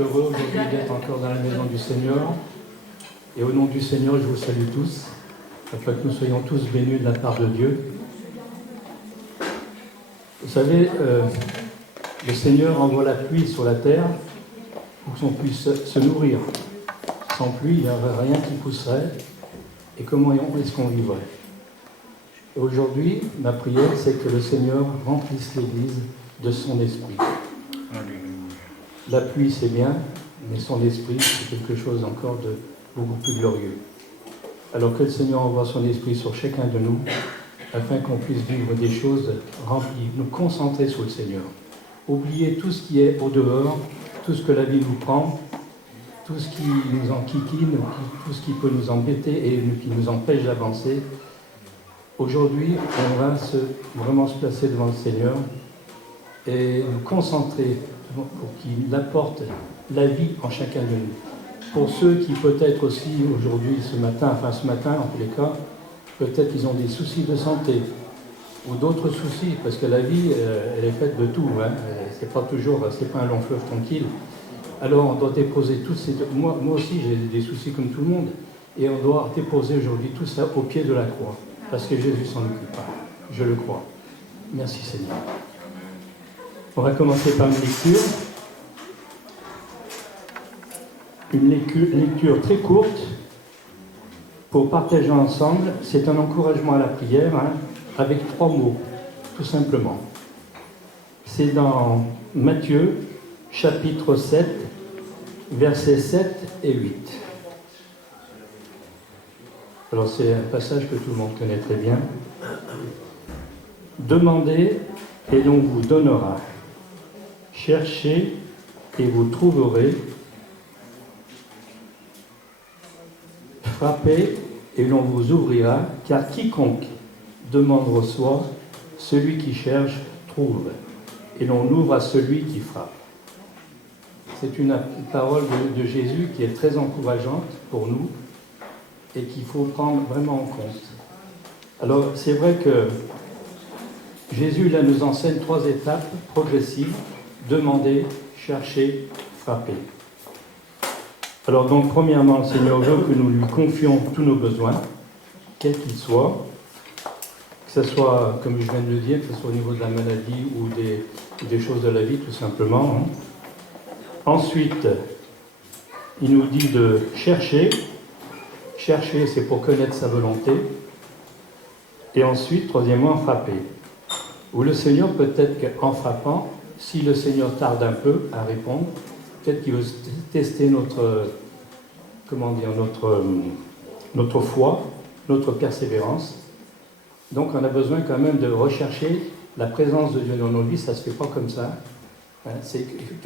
heureux aujourd'hui d'être encore dans la maison du Seigneur. Et au nom du Seigneur, je vous salue tous, afin que nous soyons tous bénis de la part de Dieu. Vous savez, le Seigneur envoie la pluie sur la terre pour qu'on puisse se nourrir. Sans pluie, il n'y aurait rien qui pousserait. Et comment est-ce qu'on vivrait? Et aujourd'hui, ma prière, c'est que le Seigneur remplisse l'Église de son esprit. La pluie, c'est bien, mais son esprit, c'est quelque chose encore de beaucoup plus glorieux. Alors que le Seigneur envoie son esprit sur chacun de nous, afin qu'on puisse vivre des choses remplies, nous concentrer sur le Seigneur. Oublier tout ce qui est au dehors, tout ce que la vie nous prend, tout ce qui nous enquiquine, tout ce qui peut nous embêter et qui nous empêche d'avancer. Aujourd'hui, on va vraiment se placer devant le Seigneur et nous concentrer pour qu'il apporte la vie en chacun de nous. Pour ceux qui peut-être aussi aujourd'hui, ce matin en tous les cas, peut-être qu'ils ont des soucis de santé ou d'autres soucis, parce que la vie, elle est faite de tout. Hein. C'est pas un long fleuve tranquille. Alors on doit déposer tous ces... Moi aussi, j'ai des soucis comme tout le monde, et on doit déposer aujourd'hui tout ça au pied de la croix, parce que Jésus s'en occupe. Je le crois. Merci Seigneur. On va commencer par une lecture. Une lecture très courte pour partager ensemble. C'est un encouragement à la prière, avec 3 mots, tout simplement. C'est dans Matthieu, chapitre 7, versets 7 et 8. Alors c'est un passage que tout le monde connaît très bien. Demandez et l'on vous donnera. Cherchez et vous trouverez. Frappez et l'on vous ouvrira, car quiconque demande reçoit, celui qui cherche trouve, et l'on ouvre à celui qui frappe. C'est une parole de Jésus qui est très encourageante pour nous et qu'il faut prendre vraiment en compte. Alors c'est vrai que Jésus là nous enseigne 3 étapes progressives: demander, chercher, frapper. Alors donc, premièrement, le Seigneur veut que nous lui confions tous nos besoins, quels qu'ils soient, que ce soit, comme je viens de le dire, que ce soit au niveau de la maladie ou des choses de la vie, tout simplement. Ensuite, il nous dit de chercher. Chercher, c'est pour connaître sa volonté. Et ensuite, troisièmement, frapper. Ou le Seigneur, peut-être qu'en frappant, si le Seigneur tarde un peu à répondre, peut-être qu'il veut tester notre foi, notre persévérance. Donc on a besoin quand même de rechercher la présence de Dieu dans nos vies. Ça ne se fait pas comme ça.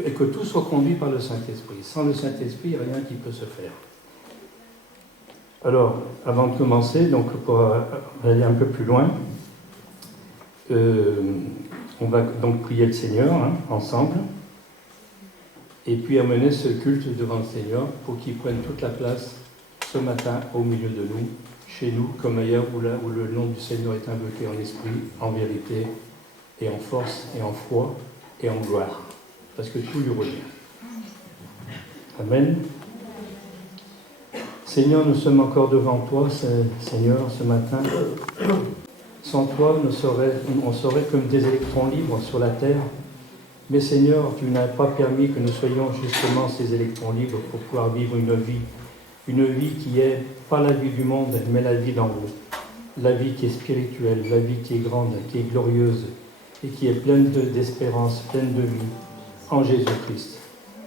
Et que tout soit conduit par le Saint-Esprit. Sans le Saint-Esprit, il n'y a rien qui peut se faire. Alors, avant de commencer, donc pour aller un peu plus loin, on va donc prier le Seigneur ensemble. Et puis amener ce culte devant le Seigneur pour qu'il prenne toute la place ce matin au milieu de nous, chez nous, comme ailleurs où le nom du Seigneur est invoqué en esprit, en vérité, et en force, et en foi, et en gloire. Parce que tout lui revient. Amen. Seigneur, nous sommes encore devant toi, Seigneur, ce matin. Sans toi, on serait comme des électrons libres sur la terre. Mais Seigneur, tu n'as pas permis que nous soyons justement ces électrons libres pour pouvoir vivre une vie qui est pas la vie du monde, mais la vie d'en haut. La vie qui est spirituelle, la vie qui est grande, qui est glorieuse et qui est pleine d'espérance, pleine de vie en Jésus-Christ.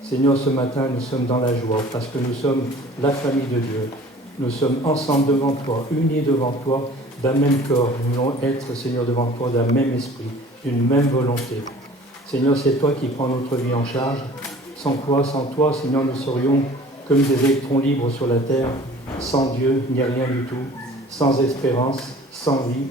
Seigneur, ce matin, nous sommes dans la joie parce que nous sommes la famille de Dieu. Nous sommes ensemble devant toi, unis devant toi, d'un même corps. Nous voulons être, Seigneur, devant toi, d'un même esprit, d'une même volonté. Seigneur, c'est toi qui prends notre vie en charge. Sans toi, Seigneur, nous serions comme des électrons libres sur la terre, sans Dieu, ni rien du tout, sans espérance, sans vie,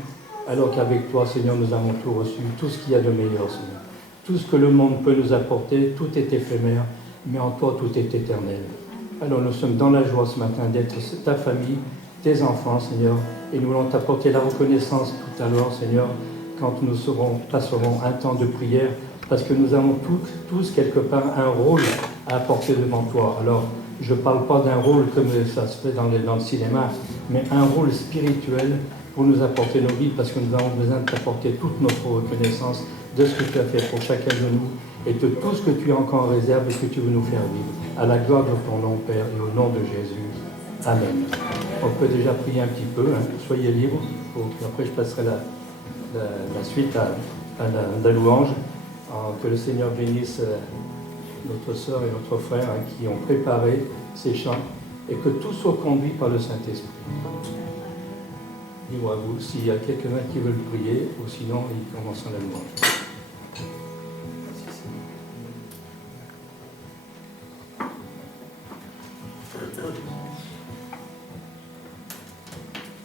alors qu'avec toi, Seigneur, nous avons tout reçu, tout ce qu'il y a de meilleur, Seigneur. Tout ce que le monde peut nous apporter, tout est éphémère, mais en toi, tout est éternel. Alors nous sommes dans la joie ce matin d'être ta famille, tes enfants, Seigneur, et nous voulons t'apporter la reconnaissance tout à l'heure, Seigneur, quand nous passerons un temps de prière, parce que nous avons tous quelque part un rôle à apporter devant toi. Alors, je ne parle pas d'un rôle comme ça se fait dans le cinéma, mais un rôle spirituel pour nous apporter nos vies, parce que nous avons besoin de t'apporter toute notre reconnaissance de ce que tu as fait pour chacun de nous et de tout ce que tu as encore en réserve et que tu veux nous faire vivre. À la gloire de ton nom, Père, et au nom de Jésus. Amen. On peut déjà prier un petit peu, hein. Soyez libres, après je passerai la suite à la louange. Que le Seigneur bénisse notre sœur et notre frère hein, qui ont préparé ces chants et que tout soit conduit par le Saint-Esprit. Libre à vous, s'il y a quelqu'un qui veut le prier, ou sinon il commence à la louange.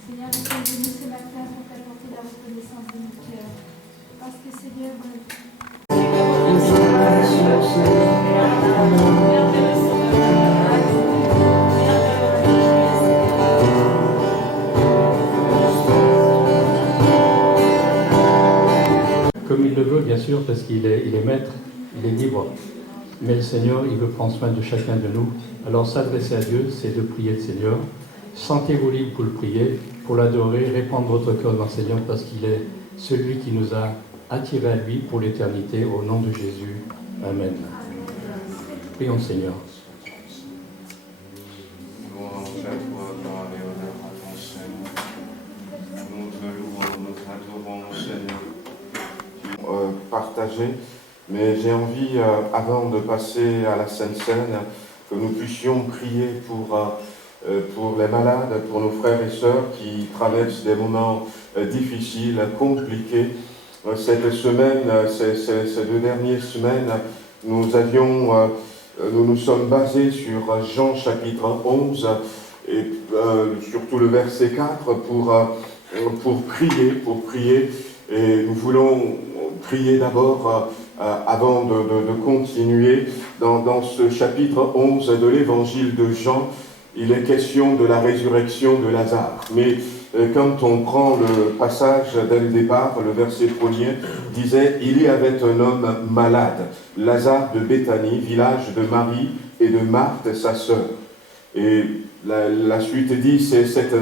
Seigneur, nous sommes venus ce matin pour t'apporter la reconnaissance de notre cœur. Parce que Seigneur, comme il le veut, bien sûr, parce qu'il est maître, il est libre. Mais le Seigneur, il veut prendre soin de chacun de nous. Alors s'adresser à Dieu, c'est de prier le Seigneur. Sentez-vous libre pour le prier, pour l'adorer, répandre votre cœur dans le Seigneur, parce qu'il est celui qui nous a attirés à lui pour l'éternité, au nom de Jésus. Amen. Prions le Seigneur. Louange à toi, gloire et honneur à ton Seigneur. Nous te louons, nous t'adorons, Seigneur. Partager, mais j'ai envie, avant de passer à la Sainte Seine, que nous puissions prier pour les malades, pour nos frères et sœurs qui traversent des moments difficiles, compliqués. Cette semaine, ces 2 dernières semaines, nous nous sommes basés sur Jean chapitre 11 et surtout le verset 4 pour prier. Et nous voulons prier d'abord avant de continuer. Dans ce chapitre 11 de l'évangile de Jean, il est question de la résurrection de Lazare. Mais quand on prend le passage dès le départ, le verset premier disait « Il y avait un homme malade, Lazare de Béthanie, village de Marie et de Marthe, sa sœur. » Et la suite dit, c'est cette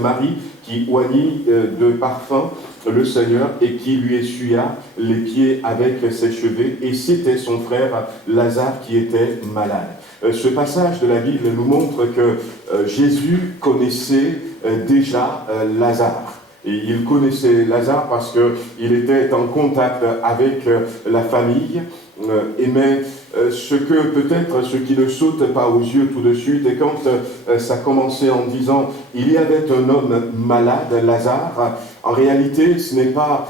Marie qui oignit de parfum le Seigneur et qui lui essuya les pieds avec ses cheveux, et c'était son frère Lazare qui était malade. Ce passage de la Bible nous montre que Jésus connaissait déjà Lazare. Et il connaissait Lazare parce qu'il était en contact avec la famille. Mais ce qui ne saute pas aux yeux tout de suite, et quand ça commençait en disant « Il y avait un homme malade, Lazare », en réalité, ce n'est pas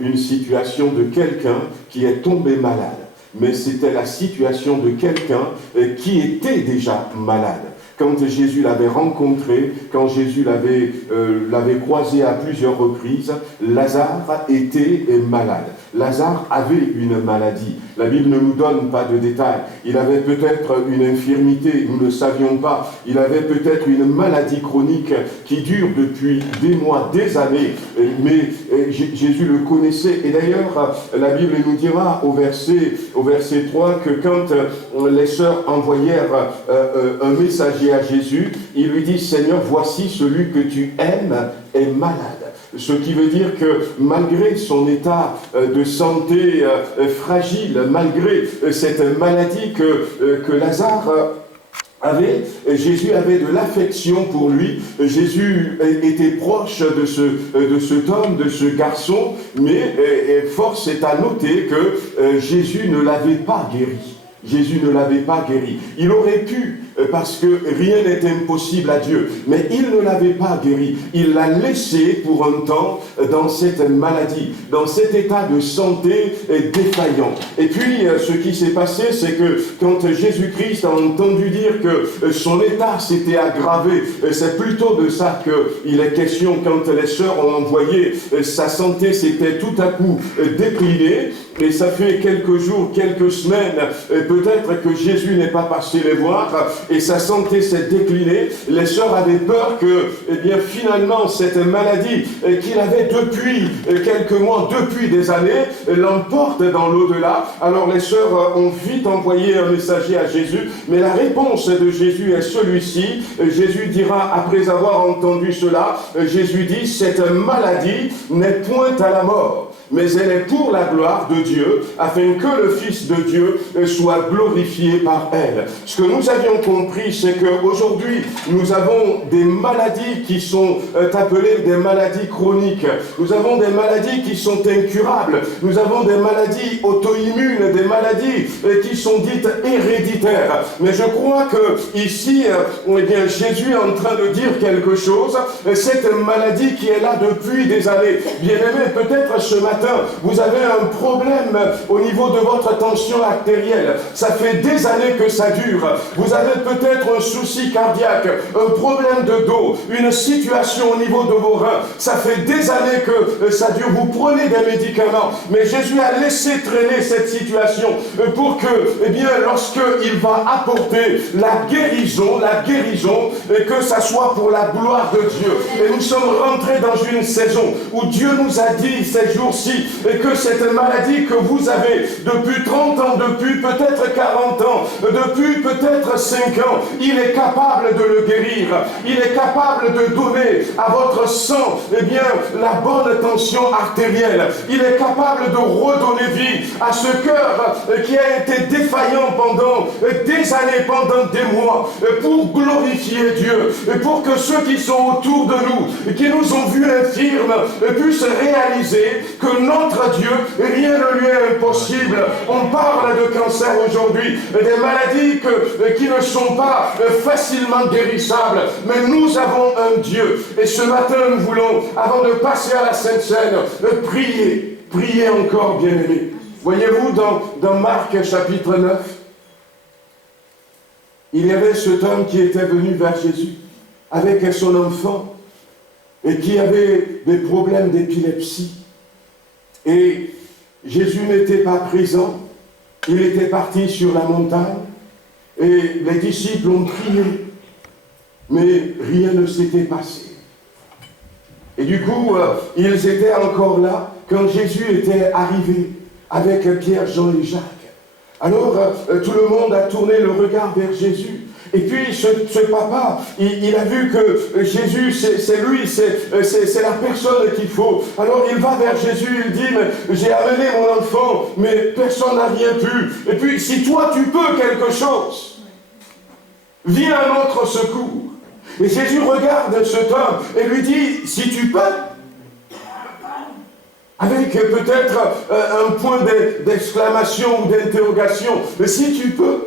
une situation de quelqu'un qui est tombé malade, mais c'était la situation de quelqu'un qui était déjà malade. Quand Jésus l'avait rencontré, quand Jésus l'avait croisé à plusieurs reprises, Lazare était malade. Lazare avait une maladie. La Bible ne nous donne pas de détails. Il avait peut-être une infirmité, nous ne le savions pas. Il avait peut-être une maladie chronique qui dure depuis des mois, des années. Mais Jésus le connaissait. Et d'ailleurs, la Bible nous dira au verset 3 que quand les sœurs envoyèrent un messager à Jésus, il lui dit « Seigneur, voici celui que tu aimes est malade ». Ce qui veut dire que malgré son état de santé fragile, malgré cette maladie que Lazare avait, Jésus avait de l'affection pour lui. Jésus était proche de cet homme, de ce garçon, mais force est à noter que Jésus ne l'avait pas guéri. Jésus ne l'avait pas guéri. Il aurait pu, parce que rien n'est impossible à Dieu, mais il ne l'avait pas guéri. Il l'a laissé pour un temps dans cette maladie, dans cet état de santé défaillant. Et puis, ce qui s'est passé, c'est que quand Jésus-Christ a entendu dire que son état s'était aggravé, c'est plutôt de ça qu'il est question quand les sœurs ont envoyé, sa santé s'était tout à coup déclinée. Et ça fait quelques jours, quelques semaines, peut-être que Jésus n'est pas passé les voir, et sa santé s'est déclinée. Les sœurs avaient peur que, eh bien, finalement, cette maladie qu'il avait depuis quelques mois, depuis des années, l'emporte dans l'au-delà. Alors les sœurs ont vite envoyé un messager à Jésus, mais la réponse de Jésus est celui-ci. Jésus dira, après avoir entendu cela, Jésus dit, cette maladie n'est point à la mort, mais elle est pour la gloire de Dieu, afin que le Fils de Dieu soit glorifié par elle. Ce que nous avions compris, c'est qu'aujourd'hui, nous avons des maladies qui sont appelées des maladies chroniques. Nous avons des maladies qui sont incurables. Nous avons des maladies auto-immunes, des maladies qui sont dites héréditaires. Mais je crois que ici, eh bien, Jésus est en train de dire quelque chose. Cette maladie qui est là depuis des années. Bien-aimés, peut-être ce matin, vous avez un problème au niveau de votre tension artérielle. Ça fait des années que ça dure. Vous avez peut-être un souci cardiaque, un problème de dos, une situation au niveau de vos reins. Ça fait des années que ça dure. Vous prenez des médicaments, mais Jésus a laissé traîner cette situation pour que, eh bien, lorsqu'il va apporter la guérison, que ça soit pour la gloire de Dieu. Et nous sommes rentrés dans une saison où Dieu nous a dit ces jours-ci et que cette maladie que vous avez depuis 30 ans, depuis peut-être 40 ans, depuis peut-être 5 ans, il est capable de le guérir. Il est capable de donner à votre sang, eh bien, la bonne tension artérielle. Il est capable de redonner vie à ce cœur qui a été défaillant pendant des années, pendant des mois, pour glorifier Dieu, pour que ceux qui sont autour de nous, qui nous ont vus infirmes, puissent réaliser que notre Dieu, rien ne lui est impossible. On parle de cancer aujourd'hui, des maladies qui ne sont pas facilement guérissables, mais nous avons un Dieu. Et ce matin, nous voulons, avant de passer à la Sainte Seine, prier encore, bien-aimés. Voyez-vous, dans Marc chapitre 9, il y avait cet homme qui était venu vers Jésus avec son enfant et qui avait des problèmes d'épilepsie. Et Jésus n'était pas présent, il était parti sur la montagne et les disciples ont prié, mais rien ne s'était passé. Et du coup, ils étaient encore là quand Jésus était arrivé avec Pierre, Jean et Jacques. Alors, tout le monde a tourné le regard vers Jésus. Et puis, ce papa, il a vu que Jésus, c'est lui, c'est la personne qu'il faut. Alors, il va vers Jésus, il dit, mais j'ai amené mon enfant, mais personne n'a rien pu. Et puis, si toi, tu peux quelque chose, viens à notre secours. Et Jésus regarde cet homme et lui dit, si tu peux, avec peut-être un point d'exclamation ou d'interrogation, mais si tu peux.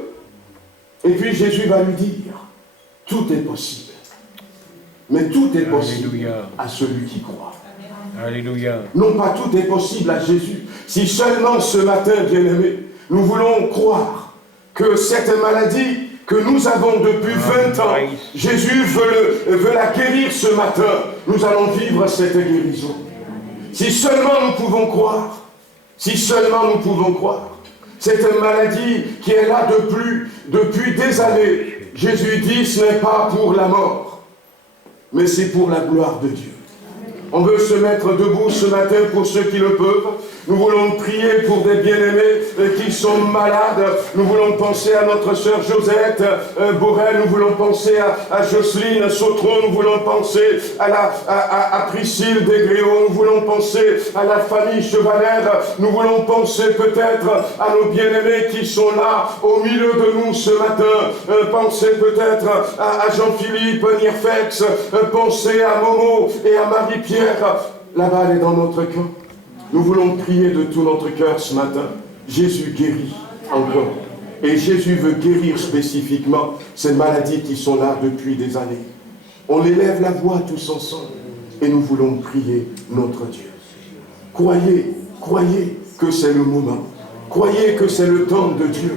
Et puis Jésus va lui dire, tout est possible. Mais tout est possible à celui qui croit. Alléluia. Non pas tout est possible à Jésus. Si seulement ce matin, bien-aimés, nous voulons croire que cette maladie que nous avons depuis 20 ans, Jésus veut la guérir ce matin, nous allons vivre cette guérison. Si seulement nous pouvons croire, si seulement nous pouvons croire, cette maladie qui est là depuis des années, Jésus dit ce n'est pas pour la mort, mais c'est pour la gloire de Dieu. On veut se mettre debout ce matin pour ceux qui le peuvent. Nous voulons prier pour des bien-aimés qui sont malades. Nous voulons penser à notre sœur Josette Borel. Nous voulons penser à Jocelyne Sautron. Nous voulons penser à Priscille Desgréaux. Nous voulons penser à la famille Chevalère. Nous voulons penser peut-être à nos bien-aimés qui sont là au milieu de nous ce matin. Pensez peut-être à Jean-Philippe Nirfex. Pensez à Momo et à Marie-Pierre. Là-bas, elle est dans notre cœur. Nous voulons prier de tout notre cœur ce matin. Jésus guérit encore. Et Jésus veut guérir spécifiquement ces maladies qui sont là depuis des années. On élève la voix tous ensemble et nous voulons prier notre Dieu. Croyez que c'est le moment. Croyez que c'est le temps de Dieu.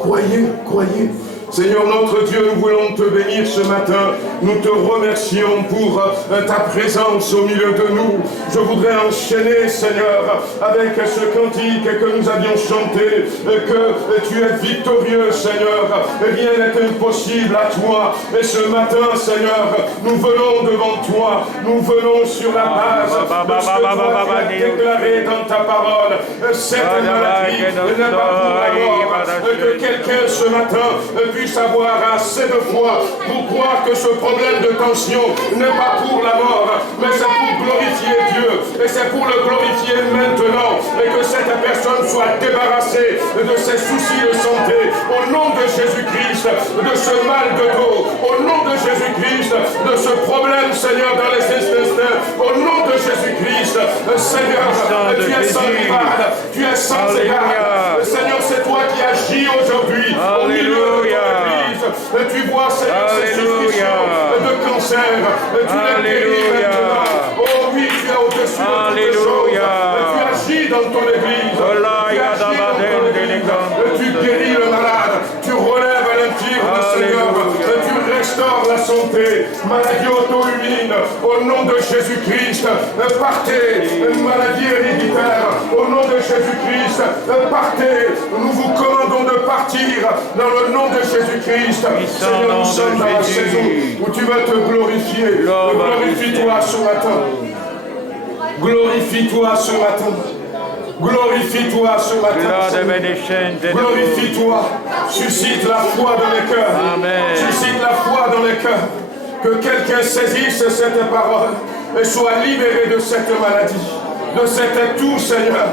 Croyez. Seigneur notre Dieu, nous voulons te bénir ce matin. Nous te remercions pour ta présence au milieu de nous. Je voudrais enchaîner, Seigneur, avec ce cantique que nous avions chanté, que tu es victorieux, Seigneur. Rien n'est impossible à toi. Et ce matin, Seigneur, nous venons devant toi. Nous venons sur la base de ce que toi tu as déclaré dans ta parole. Cette maladie n'est pas pour la mort. Que quelqu'un ce matin puisse avoir assez de foi pour croire que ce problème de tension n'est pas pour la mort, mais c'est pour glorifier Dieu. Et c'est pour le glorifier maintenant. Et que cette personne soit débarrassée de ses soucis de santé. Au nom de Jésus-Christ, de ce mal de dos. Au nom de Jésus-Christ, de ce problème, Seigneur, dans les intestins. Au nom de Jésus-Christ, Seigneur, tu es sans rival. Tu es sans égal. Seigneur, c'est toi qui agis aujourd'hui au milieu de ton Église. Tu vois, Seigneur, ces suspicions de cancer. Tu les guéris maintenant. Oh oui, tu es au-dessus de toutes choses. Tu agis dans ton Église. Tu agis dans ton Église. Tu guéris le malade. Tu relèves l'infirme, Seigneur. Tu restaures la santé. Maladie auto-immune. Au nom de Jésus-Christ, partez. Maladie héréditaire. Au nom de Jésus-Christ, partez. Nous vous commandons de partir dans le nom de Jésus-Christ. Seigneur, nous sommes dans la saison où tu vas te glorifier. Glorifie-toi ce matin. Glorifie-toi ce matin. Glorifie-toi ce matin. Glorifie-toi. Suscite la foi dans les cœurs. Suscite la foi dans les cœurs. Que quelqu'un saisisse cette parole et soit libéré de cette maladie, de cette toux, Seigneur,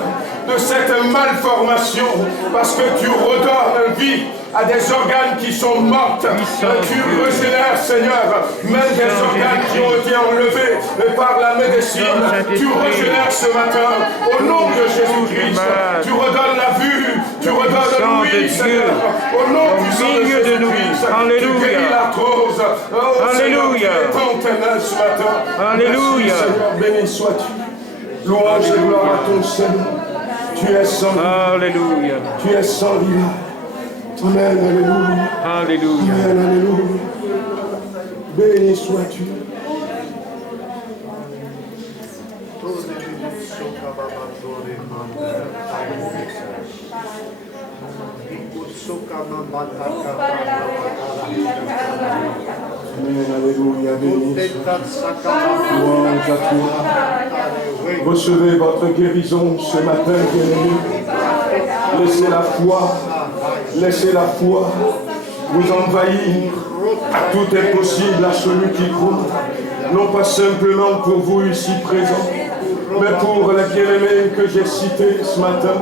de cette malformation, parce que tu redonnes vie à des organes qui sont morts. Tu régénères, Seigneur, même des organes qui ont été enlevés par la médecine. Tu régénères ce matin, au nom de Jésus-Christ. Tu redonnes la vue, tu redonnes l'ouïe, Seigneur, au nom puissant de Jésus-Christ. Tu guéris l'arthrose. Oh, Seigneur, tu es tant éternel ce matin. Alléluia. Merci, Seigneur, béni sois-tu. Louange et gloire à ton Seigneur. Tu es sans rival. Alléluia. Tu es sans rival. Amen, alléluia. Alléluia. Amen, alléluia. Béni sois-tu. Amen, alléluia. Béni sois-tu. Louange à toi. Recevez votre guérison ce matin, bien-aimés. Laissez la foi. Laissez la foi vous envahir. Tout est possible à celui qui croit. Non pas simplement pour vous ici présents, mais pour les bien-aimés que j'ai cités ce matin.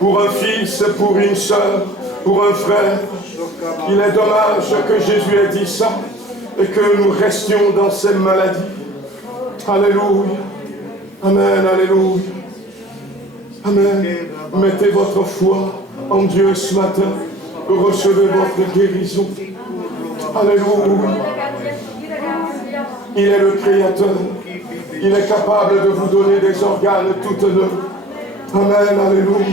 Pour un fils, pour une sœur, pour un frère. Il est dommage que Jésus ait dit ça et que nous restions dans ces maladies. Alléluia. Amen, alléluia. Amen. Mettez votre foi en Dieu ce matin. Recevez votre guérison. Alléluia. Il est le Créateur. Il est capable de vous donner des organes toutes neufs. Amen, alléluia.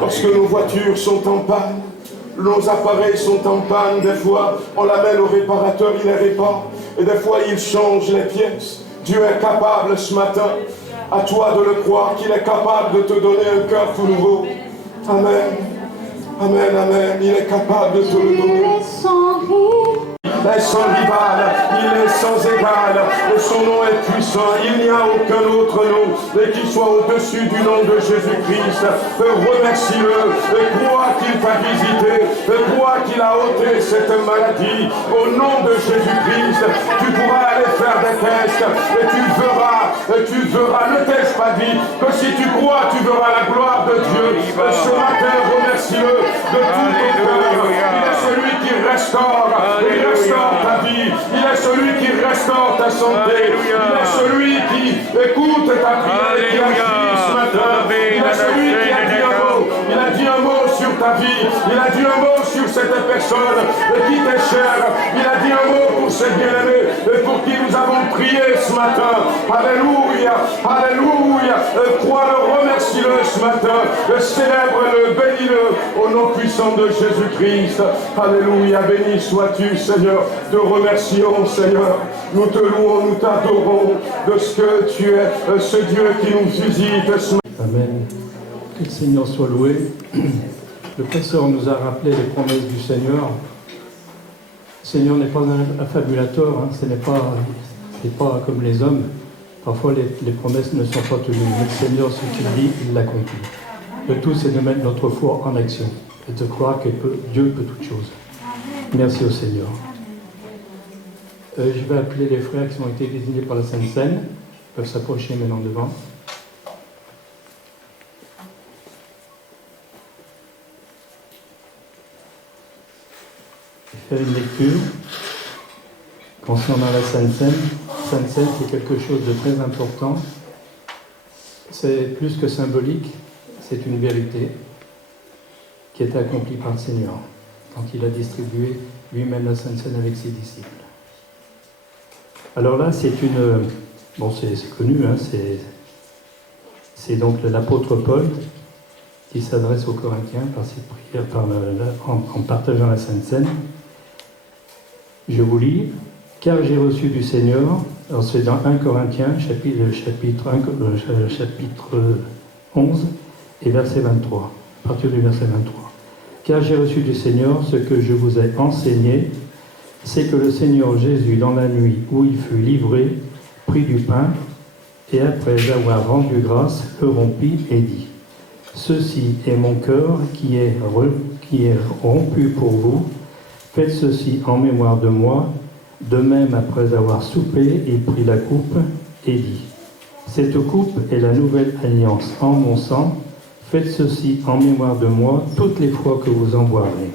Lorsque nos voitures sont en panne, nos appareils sont en panne, des fois on l'amène au réparateur, il les répare. Et des fois il change les pièces. Dieu est capable ce matin, à toi de le croire, qu'il est capable de te donner un cœur tout nouveau. Amen. Amen, amen. Il est capable de te le donner. Il est sans rival, il est sans égal, son nom est puissant, il n'y a aucun autre nom qui soit au-dessus du nom de Jésus-Christ. Remercie-le, crois qu'il t'a visité, crois qu'il a ôté cette maladie. Au nom de Jésus-Christ, tu pourras aller faire des tests et tu verras, ne t'ai-je pas dit que si tu crois, tu verras la gloire de Dieu. Ce matin, remercie-le de tout ton cœur. Il est celui qui restaure, il restaure ta vie, il est celui qui restaure ta santé, il est celui qui écoute ta prière et qui agit ce matin, il est celui qui a dit un mot, il a dit un mot sur ta vie. Il a dit un mot sur cette personne qui t'est chère. Il a dit un mot pour cette bien-aimée pour qui nous avons prié ce matin. Alléluia, alléluia. Crois-le, remercie-le ce matin. Célèbre-le, bénis-le au nom puissant de Jésus-Christ. Alléluia, béni sois-tu, Seigneur. Te remercions, Seigneur. Nous te louons, nous t'adorons de ce que tu es, ce Dieu qui nous visite ce matin. Amen. Que le Seigneur soit loué. Le pasteur nous a rappelé les promesses du Seigneur. Le Seigneur n'est pas un affabulateur, hein. Ce n'est pas comme les hommes. Parfois les promesses ne sont pas tenues. Mais le Seigneur, ce qu'il dit, il l'accomplit. Le tout, c'est de mettre notre foi en action et de croire que Dieu peut toutes choses. Merci au Seigneur. Je vais appeler les frères qui ont été désignés par la Sainte Seine. Ils peuvent s'approcher maintenant devant. Faire une lecture concernant la Sainte Seine. La Sainte Seine, c'est quelque chose de très important. C'est plus que symbolique, c'est une vérité qui est accomplie par le Seigneur quand il a distribué lui-même la Sainte Seine avec ses disciples. Alors là, c'est une... Bon, c'est connu, hein, c'est donc l'apôtre Paul qui s'adresse aux Corinthiens par cette prière, en partageant la Sainte Seine. Je vous lis, car j'ai reçu du Seigneur, alors c'est dans 1 Corinthiens, chapitre 11 et verset 23, à partir du verset 23. Car j'ai reçu du Seigneur ce que je vous ai enseigné, c'est que le Seigneur Jésus, dans la nuit où il fut livré, prit du pain, et après avoir rendu grâce, le rompit et dit, ceci est mon cœur qui est rompu pour vous, faites ceci en mémoire de moi. De même, après avoir soupé, il prit la coupe et dit, cette coupe est la nouvelle alliance en mon sang, faites ceci en mémoire de moi toutes les fois que vous en boirez.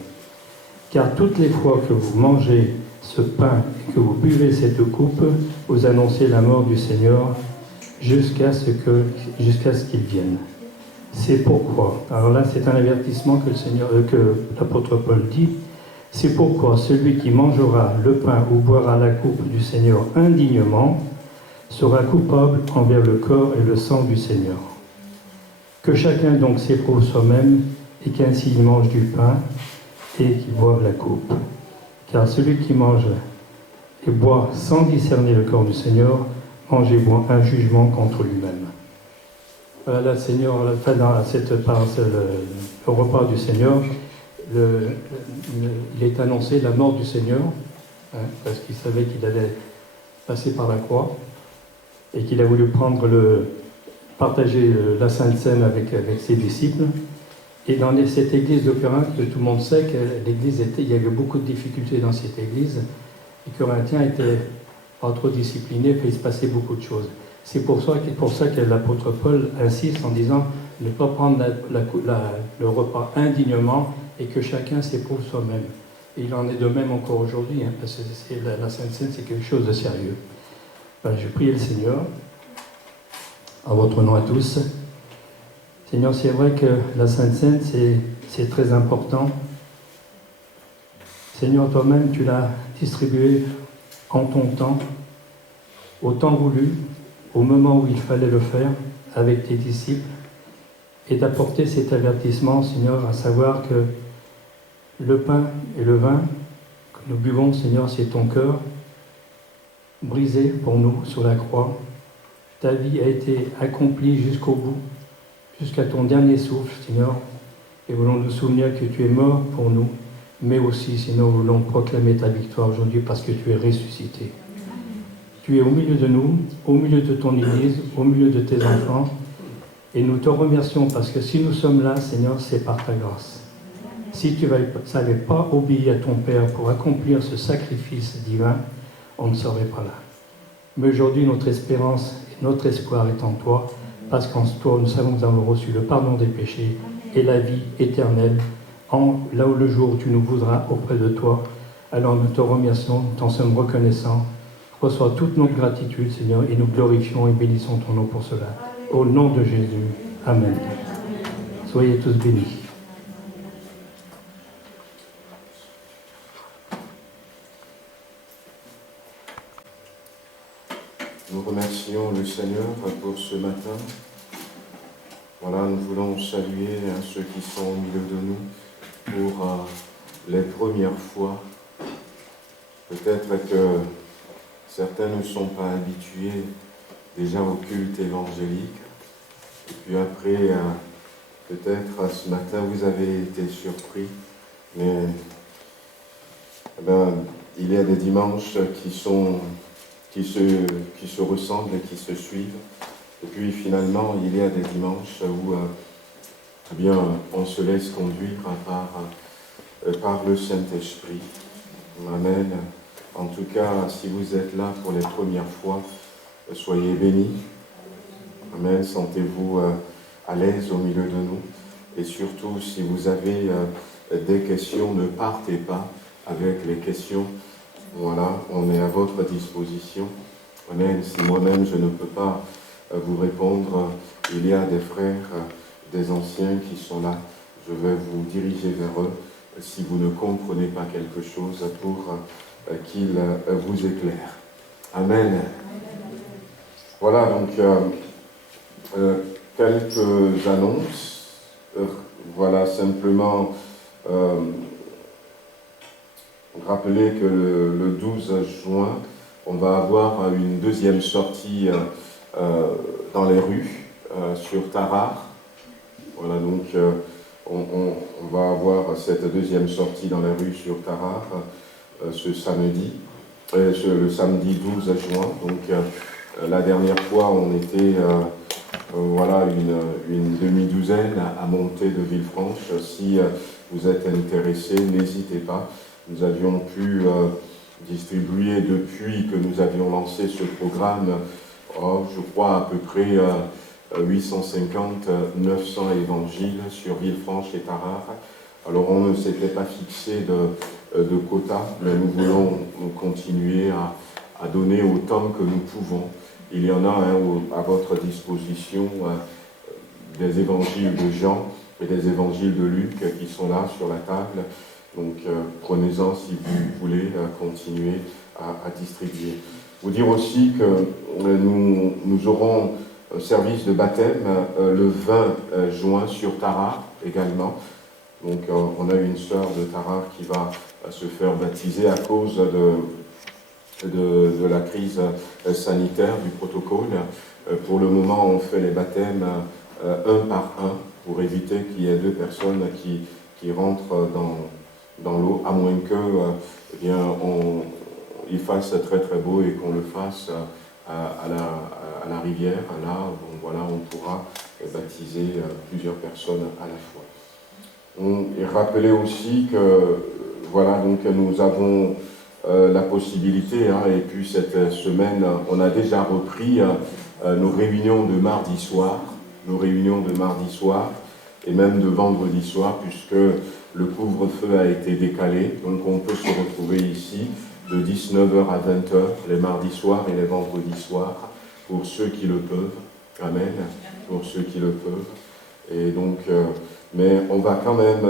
Car toutes les fois que vous mangez ce pain et que vous buvez cette coupe, vous annoncez la mort du Seigneur jusqu'à ce qu'il vienne. C'est pourquoi, alors là c'est un avertissement que l'apôtre Paul dit, c'est pourquoi celui qui mangera le pain ou boira la coupe du Seigneur indignement sera coupable envers le corps et le sang du Seigneur. Que chacun donc s'éprouve soi-même et qu'ainsi il mange du pain et qu'il boive la coupe. Car celui qui mange et boit sans discerner le corps du Seigneur mange et boit un jugement contre lui-même. Voilà, le Seigneur, le repas du Seigneur, il est annoncé la mort du Seigneur, hein, parce qu'il savait qu'il allait passer par la croix et qu'il a voulu partager la Sainte Seine avec ses disciples. Et dans cette église de Corinthe, tout le monde sait que il y avait beaucoup de difficultés dans cette église. Les Corinthiens étaient pas trop disciplinés, puis il se passait beaucoup de choses. C'est pour ça que l'apôtre Paul insiste en disant ne pas prendre le repas indignement et que chacun s'éprouve soi-même. Et il en est de même encore aujourd'hui, hein, parce que la Sainte Seine, c'est quelque chose de sérieux. Ben, je prie le Seigneur, à votre nom à tous. Seigneur, c'est vrai que la Sainte Seine, c'est très important. Seigneur, toi-même, tu l'as distribué en ton temps, au temps voulu, au moment où il fallait le faire, avec tes disciples, et d'apporter cet avertissement, Seigneur, à savoir que le pain et le vin que nous buvons, Seigneur, c'est ton cœur, brisé pour nous sur la croix. Ta vie a été accomplie jusqu'au bout, jusqu'à ton dernier souffle, Seigneur, et voulons nous souvenir que tu es mort pour nous, mais aussi, Seigneur, voulons proclamer ta victoire aujourd'hui parce que tu es ressuscité. Tu es au milieu de nous, au milieu de ton Église, au milieu de tes enfants, et nous te remercions parce que si nous sommes là, Seigneur, c'est par ta grâce. Si tu n'avais pas obéi à ton Père pour accomplir ce sacrifice divin, on ne serait pas là. Mais aujourd'hui, notre espérance et notre espoir est en toi, parce qu'en toi, nous savons que nous avons reçu le pardon des péchés et la vie éternelle, là où le jour où tu nous voudras auprès de toi. Alors nous te remercions, nous t'en sommes reconnaissants. Reçois toute notre gratitude, Seigneur, et nous glorifions et bénissons ton nom pour cela. Au nom de Jésus. Amen. Soyez tous bénis. Nous remercions le Seigneur pour ce matin. Voilà, nous voulons saluer ceux qui sont au milieu de nous pour les premières fois. Peut-être que certains ne sont pas habitués déjà au culte évangélique. Et puis après, peut-être ce matin, vous avez été surpris. Mais il y a des dimanches qui se ressemblent et qui se suivent. Et puis finalement, il y a des dimanches où on se laisse conduire par le Saint-Esprit. Amen. En tout cas, si vous êtes là pour les premières fois, soyez bénis. Amen. Sentez-vous à l'aise au milieu de nous. Et surtout, si vous avez des questions, ne partez pas avec les questions. Voilà, on est à votre disposition. Amen. Si moi-même je ne peux pas vous répondre, il y a des frères, des anciens qui sont là. Je vais vous diriger vers eux si vous ne comprenez pas quelque chose pour qu'ils vous éclairent. Amen. Voilà donc quelques annonces. Voilà simplement rappeler que le 12 juin, on va avoir une deuxième sortie dans les rues sur Tarare. Voilà, donc on va avoir cette deuxième sortie dans les rues sur Tarare ce samedi, le samedi 12 juin. Donc la dernière fois, on était voilà, une demi-douzaine à monter de Villefranche. Si vous êtes intéressés, n'hésitez pas. Nous avions pu distribuer depuis que nous avions lancé ce programme, je crois à peu près 850-900 évangiles sur Villefranche et Tarare. Alors on ne s'était pas fixé de quota, mais nous voulons continuer à donner autant que nous pouvons. Il y en a à votre disposition des évangiles de Jean et des évangiles de Luc qui sont là sur la table. Donc prenez-en si vous voulez continuer à distribuer. Vous dire aussi que nous aurons un service de baptême le 20 juin sur Tarare également. Donc on a une sœur de Tarare qui va se faire baptiser à cause de la crise sanitaire, du protocole. Pour le moment, on fait les baptêmes un par un pour éviter qu'il y ait deux personnes qui rentrent dans l'eau, à moins que il fasse très très beau et qu'on le fasse à la rivière. Là, bon, voilà, on pourra baptiser plusieurs personnes à la fois. Et rappelez aussi que voilà, donc nous avons la possibilité, et puis cette semaine, on a déjà repris nos réunions de mardi soir, et même de vendredi soir, puisque le couvre-feu a été décalé. Donc on peut se retrouver ici de 19h à 20h, les mardis soirs et les vendredis soirs, pour ceux qui le peuvent. Amen. Pour ceux qui le peuvent. Et donc, mais on va quand même,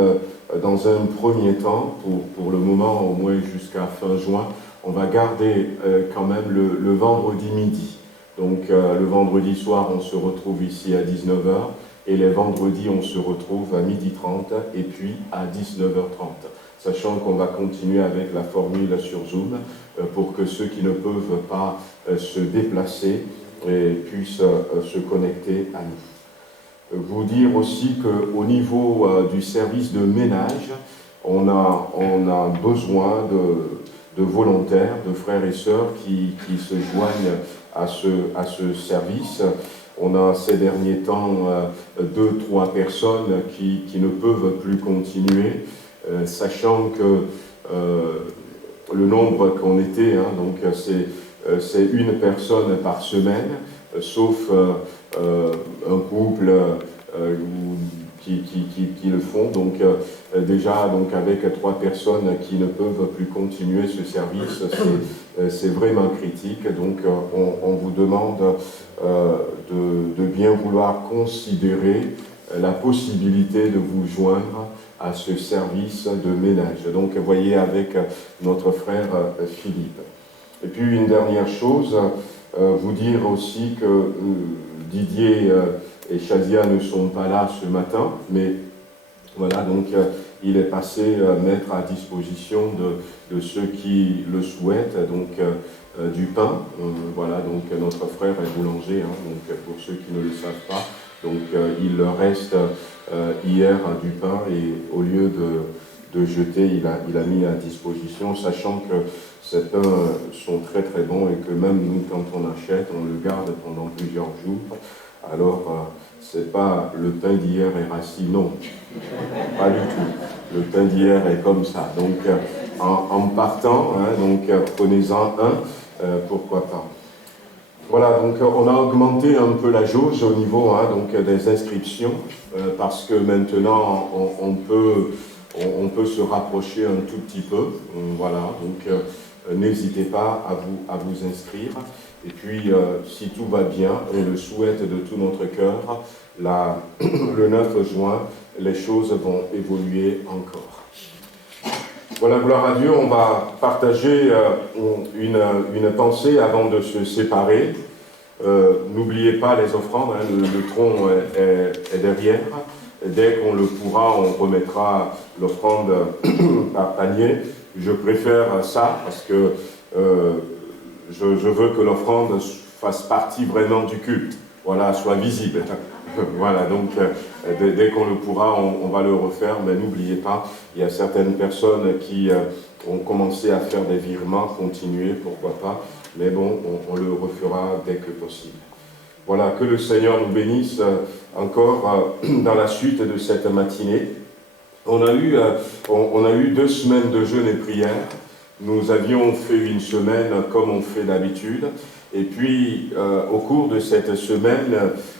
dans un premier temps, pour le moment, au moins jusqu'à fin juin, on va garder quand même le vendredi midi. Donc le vendredi soir, on se retrouve ici à 19h, et les vendredis, on se retrouve à 12h30 et puis à 19h30. Sachant qu'on va continuer avec la formule sur Zoom pour que ceux qui ne peuvent pas se déplacer puissent se connecter à nous. Vous dire aussi qu'au niveau du service de ménage, on a besoin de volontaires, de frères et sœurs qui se joignent à ce service. On a ces derniers temps 2-3 personnes qui ne peuvent plus continuer, sachant que le nombre qu'on était, donc c'est une personne par semaine, sauf un couple qui le font. Donc déjà donc avec 3 personnes qui ne peuvent plus continuer ce service, c'est vraiment critique. Donc on vous demande de bien vouloir considérer la possibilité de vous joindre à ce service de ménage. Donc voyez avec notre frère Philippe. Et puis une dernière chose, vous dire aussi que Didier et Shadia ne sont pas là ce matin, mais voilà, donc il est passé mettre à disposition de ceux qui le souhaitent, donc du pain. Voilà, donc notre frère est boulanger, hein, donc pour ceux qui ne le savent pas. Donc il leur reste hier du pain et au lieu de jeter, il a mis à disposition, sachant que ces pains sont très très bons et que même nous, quand on achète, on le garde pendant plusieurs jours. Alors, c'est pas le pain d'hier est rassis, non, pas du tout. Le pain d'hier est comme ça. Donc, en partant, hein, donc prenez-en un, pourquoi pas. Voilà, donc on a augmenté un peu la jauge au niveau donc, des inscriptions, parce que maintenant on peut se rapprocher un tout petit peu. Voilà, donc n'hésitez pas à vous inscrire. Et puis, si tout va bien, on le souhaite de tout notre cœur, le 9 juin, les choses vont évoluer encore. Voilà, gloire à Dieu, on va partager une pensée avant de se séparer. N'oubliez pas les offrandes, hein, le tronc est derrière. Dès qu'on le pourra, on remettra l'offrande par panier. Je préfère ça parce que je veux que l'offrande fasse partie vraiment du culte. Voilà, soit visible. Voilà, donc dès qu'on le pourra, on va le refaire, mais n'oubliez pas, il y a certaines personnes qui ont commencé à faire des virements, continuer, pourquoi pas, mais bon, on le refera dès que possible. Voilà, que le Seigneur nous bénisse encore dans la suite de cette matinée. On a eu 2 semaines de jeûne et prière. Nous avions fait une semaine comme on fait d'habitude. Et puis, au cours de cette semaine,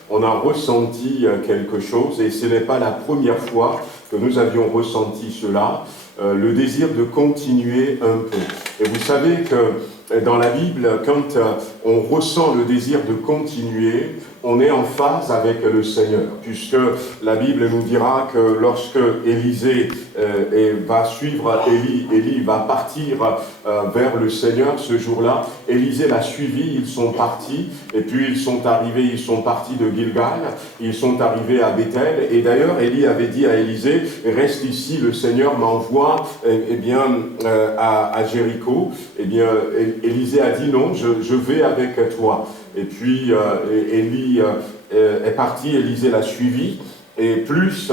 on a ressenti quelque chose, et ce n'est pas la première fois que nous avions ressenti cela, le désir de continuer un peu. Et vous savez que dans la Bible, quand on ressent le désir de continuer, on est en phase avec le Seigneur, puisque la Bible nous dira que lorsque Élisée va suivre Élie va partir vers le Seigneur ce jour-là, Élisée l'a suivi, ils sont partis, et puis ils sont partis de Gilgal, ils sont arrivés à Bethel, et d'ailleurs Élie avait dit à Élisée, reste ici, le Seigneur m'envoie à Jéricho. Eh bien, Élisée a dit non, je vais avec toi. Et puis Élie est parti, Élisée l'a suivi, et plus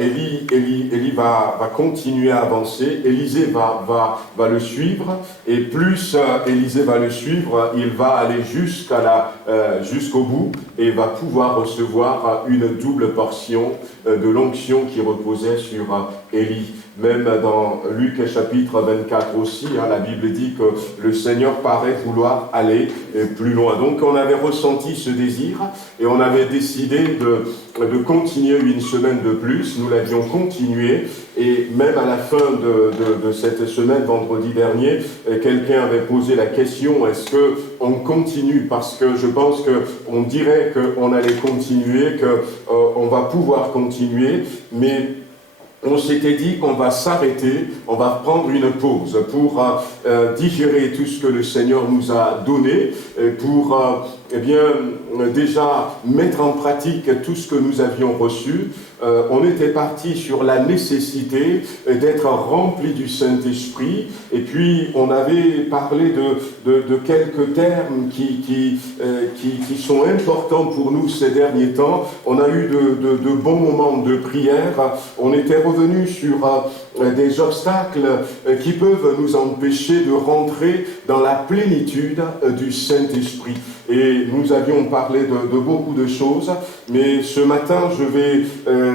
Élie va continuer à avancer, Élisée va le suivre, et plus Élisée va le suivre, il va aller jusqu'au bout, et va pouvoir recevoir une double portion de l'onction qui reposait sur Élie. Même dans Luc chapitre 24 aussi, la Bible dit que le Seigneur paraît vouloir aller plus loin. Donc on avait ressenti ce désir et on avait décidé de continuer une semaine de plus. Nous l'avions continué et même à la fin de cette semaine, vendredi dernier, quelqu'un avait posé la question, est-ce qu'on continue? Parce que je pense qu'on dirait qu'on allait continuer, qu'on va pouvoir continuer, mais on s'était dit qu'on va s'arrêter, on va prendre une pause pour digérer tout ce que le Seigneur nous a donné, pour déjà mettre en pratique tout ce que nous avions reçu. On était parti sur la nécessité d'être rempli du Saint-Esprit, et puis on avait parlé de quelques termes qui sont importants pour nous ces derniers temps. On a eu de bons moments de prière, on était revenu sur des obstacles qui peuvent nous empêcher de rentrer dans la plénitude du Saint-Esprit. Et nous avions parlé de beaucoup de choses, mais ce matin, je vais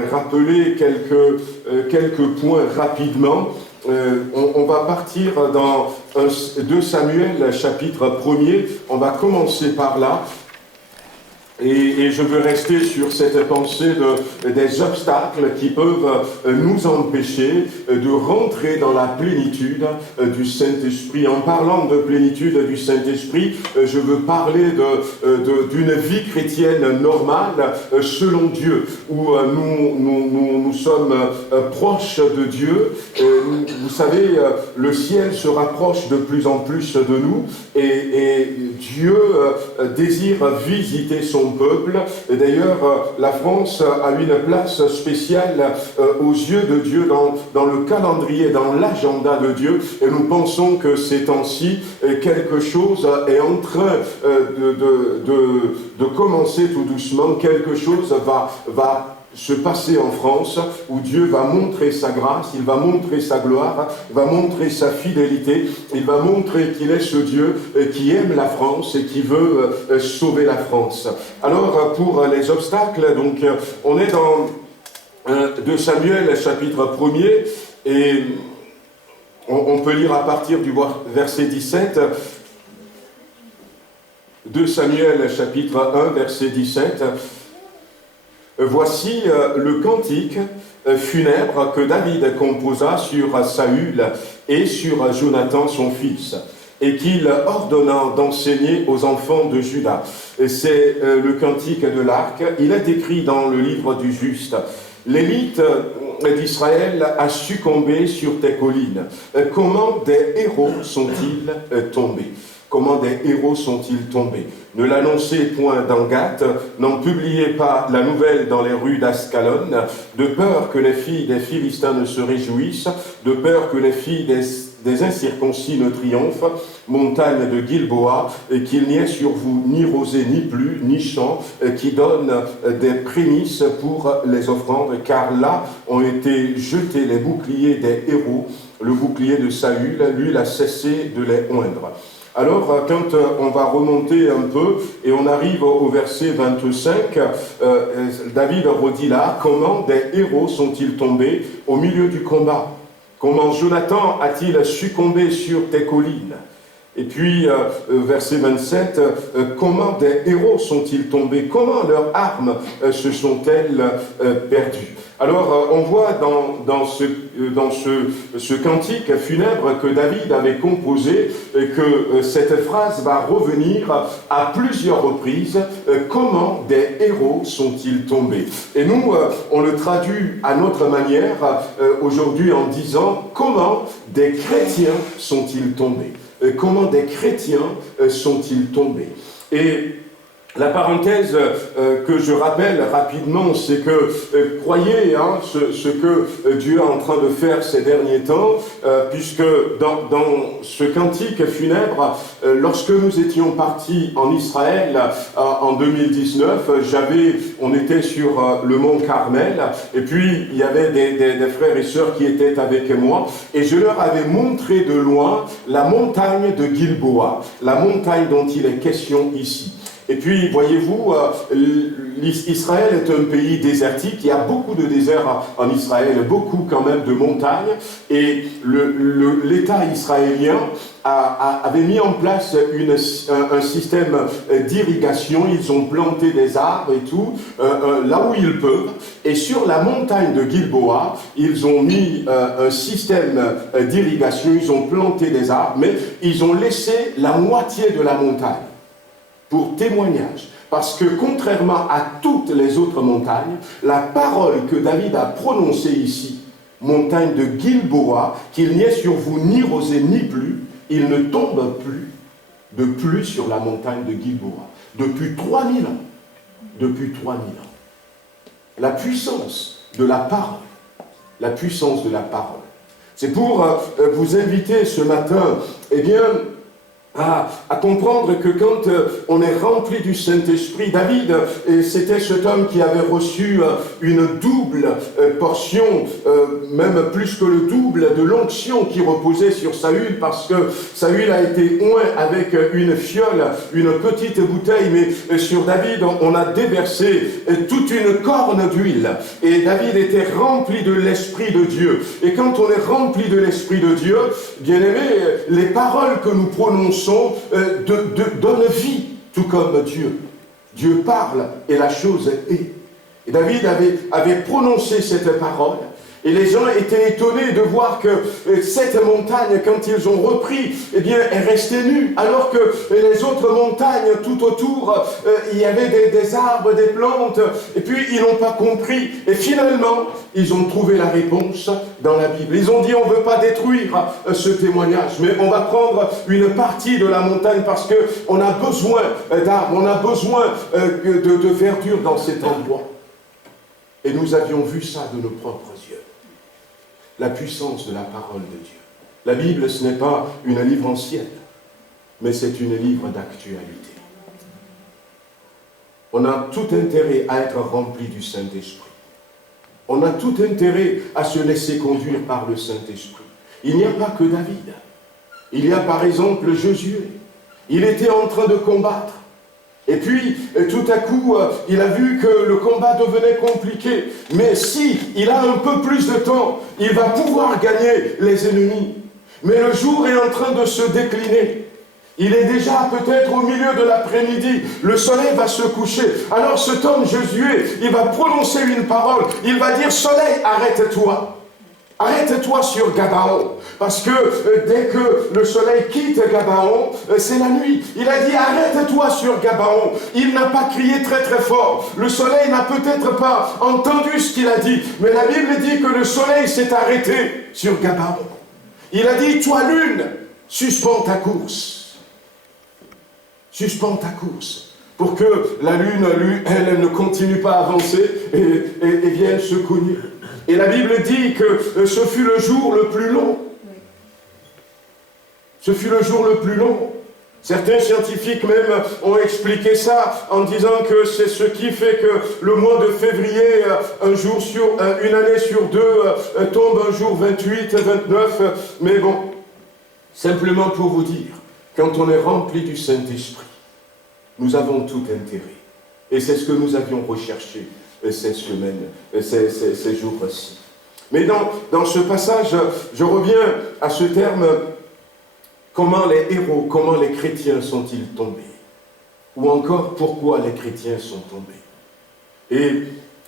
rappeler quelques points rapidement. On va partir dans 2 Samuel, chapitre 1er. On va commencer par là. Et je veux rester sur cette pensée des obstacles qui peuvent nous empêcher de rentrer dans la plénitude du Saint-Esprit. En parlant de plénitude du Saint-Esprit, je veux parler d'une vie chrétienne normale selon Dieu, où nous sommes proches de Dieu. Vous savez, le ciel se rapproche de plus en plus de nous et Dieu désire visiter son peuple. Et d'ailleurs, la France a une place spéciale aux yeux de Dieu dans le calendrier, dans l'agenda de Dieu. Et nous pensons que ces temps-ci, quelque chose est en train de commencer tout doucement. Quelque chose va se passer en France, où Dieu va montrer sa grâce, il va montrer sa gloire, va montrer sa fidélité, il va montrer qu'il est ce Dieu qui aime la France et qui veut sauver la France. Alors, pour les obstacles, donc, on est dans 2 Samuel, chapitre 1er, et on peut lire à partir du verset 17, 2 Samuel, chapitre 1, verset 17, Voici le cantique funèbre que David composa sur Saül et sur Jonathan son fils, et qu'il ordonna d'enseigner aux enfants de Juda. C'est le cantique de l'arc. Il est écrit dans le livre du Juste. L'élite d'Israël a succombé sur tes collines. Comment des héros sont-ils tombés? Comment des héros sont-ils tombés? Ne l'annoncez point dans Gath, n'en publiez pas la nouvelle dans les rues d'Ascalon, de peur que les filles des Philistins ne se réjouissent, de peur que les filles des incirconcis ne triomphent, montagne de Gilboa, et qu'il n'y ait sur vous ni rosée, ni pluie, ni champ, qui donne des prémices pour les offrandes, car là ont été jetés les boucliers des héros, le bouclier de Saül, lui, il a cessé de les oindre. Alors, quand on va remonter un peu, et on arrive au verset 25, David redit là, « Comment des héros sont-ils tombés au milieu du combat? Comment Jonathan a-t-il succombé sur tes collines ?» Et puis, verset 27, « Comment des héros sont-ils tombés? Comment leurs armes se sont-elles perdues ?» Alors, on voit dans ce cantique funèbre que David avait composé que cette phrase va revenir à plusieurs reprises. Comment des héros sont-ils tombés? Et nous, on le traduit à notre manière aujourd'hui en disant comment des chrétiens sont-ils tombés? Comment des chrétiens sont-ils tombés? Et la parenthèse que je rappelle rapidement, c'est que croyez ce que Dieu est en train de faire ces derniers temps, puisque dans ce cantique funèbre, lorsque nous étions partis en Israël en 2019, on était sur le mont Carmel, et puis il y avait des frères et sœurs qui étaient avec moi, et je leur avais montré de loin la montagne de Gilboa, la montagne dont il est question ici. Et puis, voyez-vous, Israël est un pays désertique, il y a beaucoup de déserts en Israël, beaucoup quand même de montagnes, et l'État israélien avait mis en place un système d'irrigation. Ils ont planté des arbres et tout, là où ils peuvent, et sur la montagne de Gilboa, ils ont mis un système d'irrigation, ils ont planté des arbres, mais ils ont laissé la moitié de la montagne pour témoignage, parce que contrairement à toutes les autres montagnes, la parole que David a prononcée ici, montagne de Gilboa, qu'il n'y ait sur vous ni rosée ni pluie, il ne tombe plus de pluie sur la montagne de Gilboa, depuis 3000 ans. Depuis 3000 ans. La puissance de la parole. La puissance de la parole. C'est pour vous inviter ce matin, eh bien, à comprendre que quand on est rempli du Saint-Esprit, David, c'était cet homme qui avait reçu une double portion, même plus que le double de l'onction qui reposait sur Saül, parce que Saül a été oint avec une fiole, une petite bouteille, mais sur David, on a déversé toute une corne d'huile. Et David était rempli de l'Esprit de Dieu. Et quand on est rempli de l'Esprit de Dieu, bien aimé, les paroles que nous prononçons donne vie, tout comme Dieu. Dieu parle et la chose est. Et David avait prononcé cette parole. Et les gens étaient étonnés de voir que cette montagne, quand ils ont repris, eh bien, est restée nue. Alors que les autres montagnes, tout autour, il y avait des arbres, des plantes. Et puis, ils n'ont pas compris. Et finalement, ils ont trouvé la réponse dans la Bible. Ils ont dit, on ne veut pas détruire ce témoignage, mais on va prendre une partie de la montagne parce qu'on a besoin d'arbres, on a besoin de verdure dans cet endroit. Et nous avions vu ça de nos propres yeux. La puissance de la parole de Dieu. La Bible, ce n'est pas une livre ancienne, mais c'est une livre d'actualité. On a tout intérêt à être rempli du Saint-Esprit. On a tout intérêt à se laisser conduire par le Saint-Esprit. Il n'y a pas que David. Il y a par exemple Josué. Il était en train de combattre. Et puis, tout à coup, il a vu que le combat devenait compliqué. Mais si il a un peu plus de temps, il va pouvoir gagner les ennemis. Mais le jour est en train de se décliner. Il est déjà peut-être au milieu de l'après-midi. Le soleil va se coucher. Alors cet homme, Josué, il va prononcer une parole. Il va dire, soleil, arrête-toi. Arrête-toi sur Gabaon, parce que dès que le soleil quitte Gabaon, c'est la nuit. Il a dit, arrête-toi sur Gabaon. Il n'a pas crié très très fort. Le soleil n'a peut-être pas entendu ce qu'il a dit, mais la Bible dit que le soleil s'est arrêté sur Gabaon. Il a dit, toi lune, suspends ta course. Suspends ta course. Pour que la lune, elle ne continue pas à avancer et vienne se cogner. Et la Bible dit que ce fut le jour le plus long. Ce fut le jour le plus long. Certains scientifiques même ont expliqué ça en disant que c'est ce qui fait que le mois de février, une année sur deux, tombe un jour 28, 29. Mais bon, simplement pour vous dire, quand on est rempli du Saint-Esprit, nous avons tout intérêt. Et c'est ce que nous avions recherché ces semaines, ces jours-ci. Mais dans ce passage, je reviens à ce terme, comment les héros, comment les chrétiens sont-ils tombés? Ou encore, pourquoi les chrétiens sont tombés? Et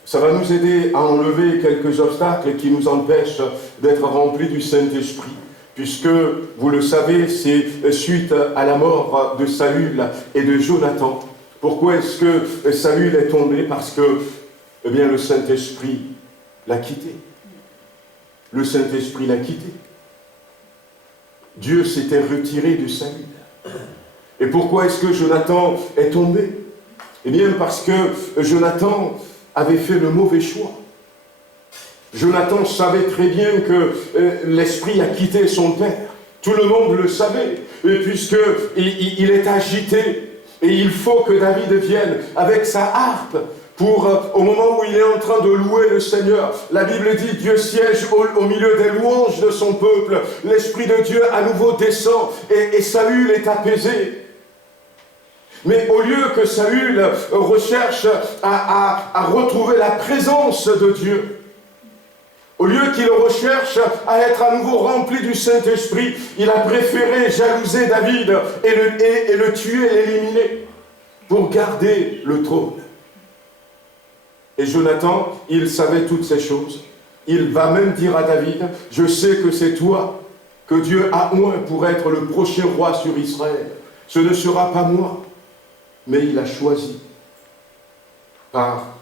ça va nous aider à enlever quelques obstacles qui nous empêchent d'être remplis du Saint-Esprit. Puisque, vous le savez, c'est suite à la mort de Saül et de Jonathan. Pourquoi est-ce que Saül est tombé? Parce que, eh bien, le Saint-Esprit l'a quitté. Le Saint-Esprit l'a quitté. Dieu s'était retiré de Saül. Et pourquoi est-ce que Jonathan est tombé? Eh bien, parce que Jonathan avait fait le mauvais choix. Jonathan savait très bien que l'esprit a quitté son père. Tout le monde le savait, puisqu'il est agité. Et il faut que David vienne avec sa harpe pour, au moment où il est en train de louer le Seigneur. La Bible dit, Dieu siège au milieu des louanges de son peuple. L'Esprit de Dieu à nouveau descend et Saül est apaisé. Mais au lieu que Saül recherche à retrouver la présence de Dieu, au lieu qu'il recherche à être à nouveau rempli du Saint-Esprit, il a préféré jalouser David et le tuer, l'éliminer, pour garder le trône. Et Jonathan, il savait toutes ces choses. Il va même dire à David, je sais que c'est toi que Dieu a oint pour être le prochain roi sur Israël. Ce ne sera pas moi. Mais il a choisi, par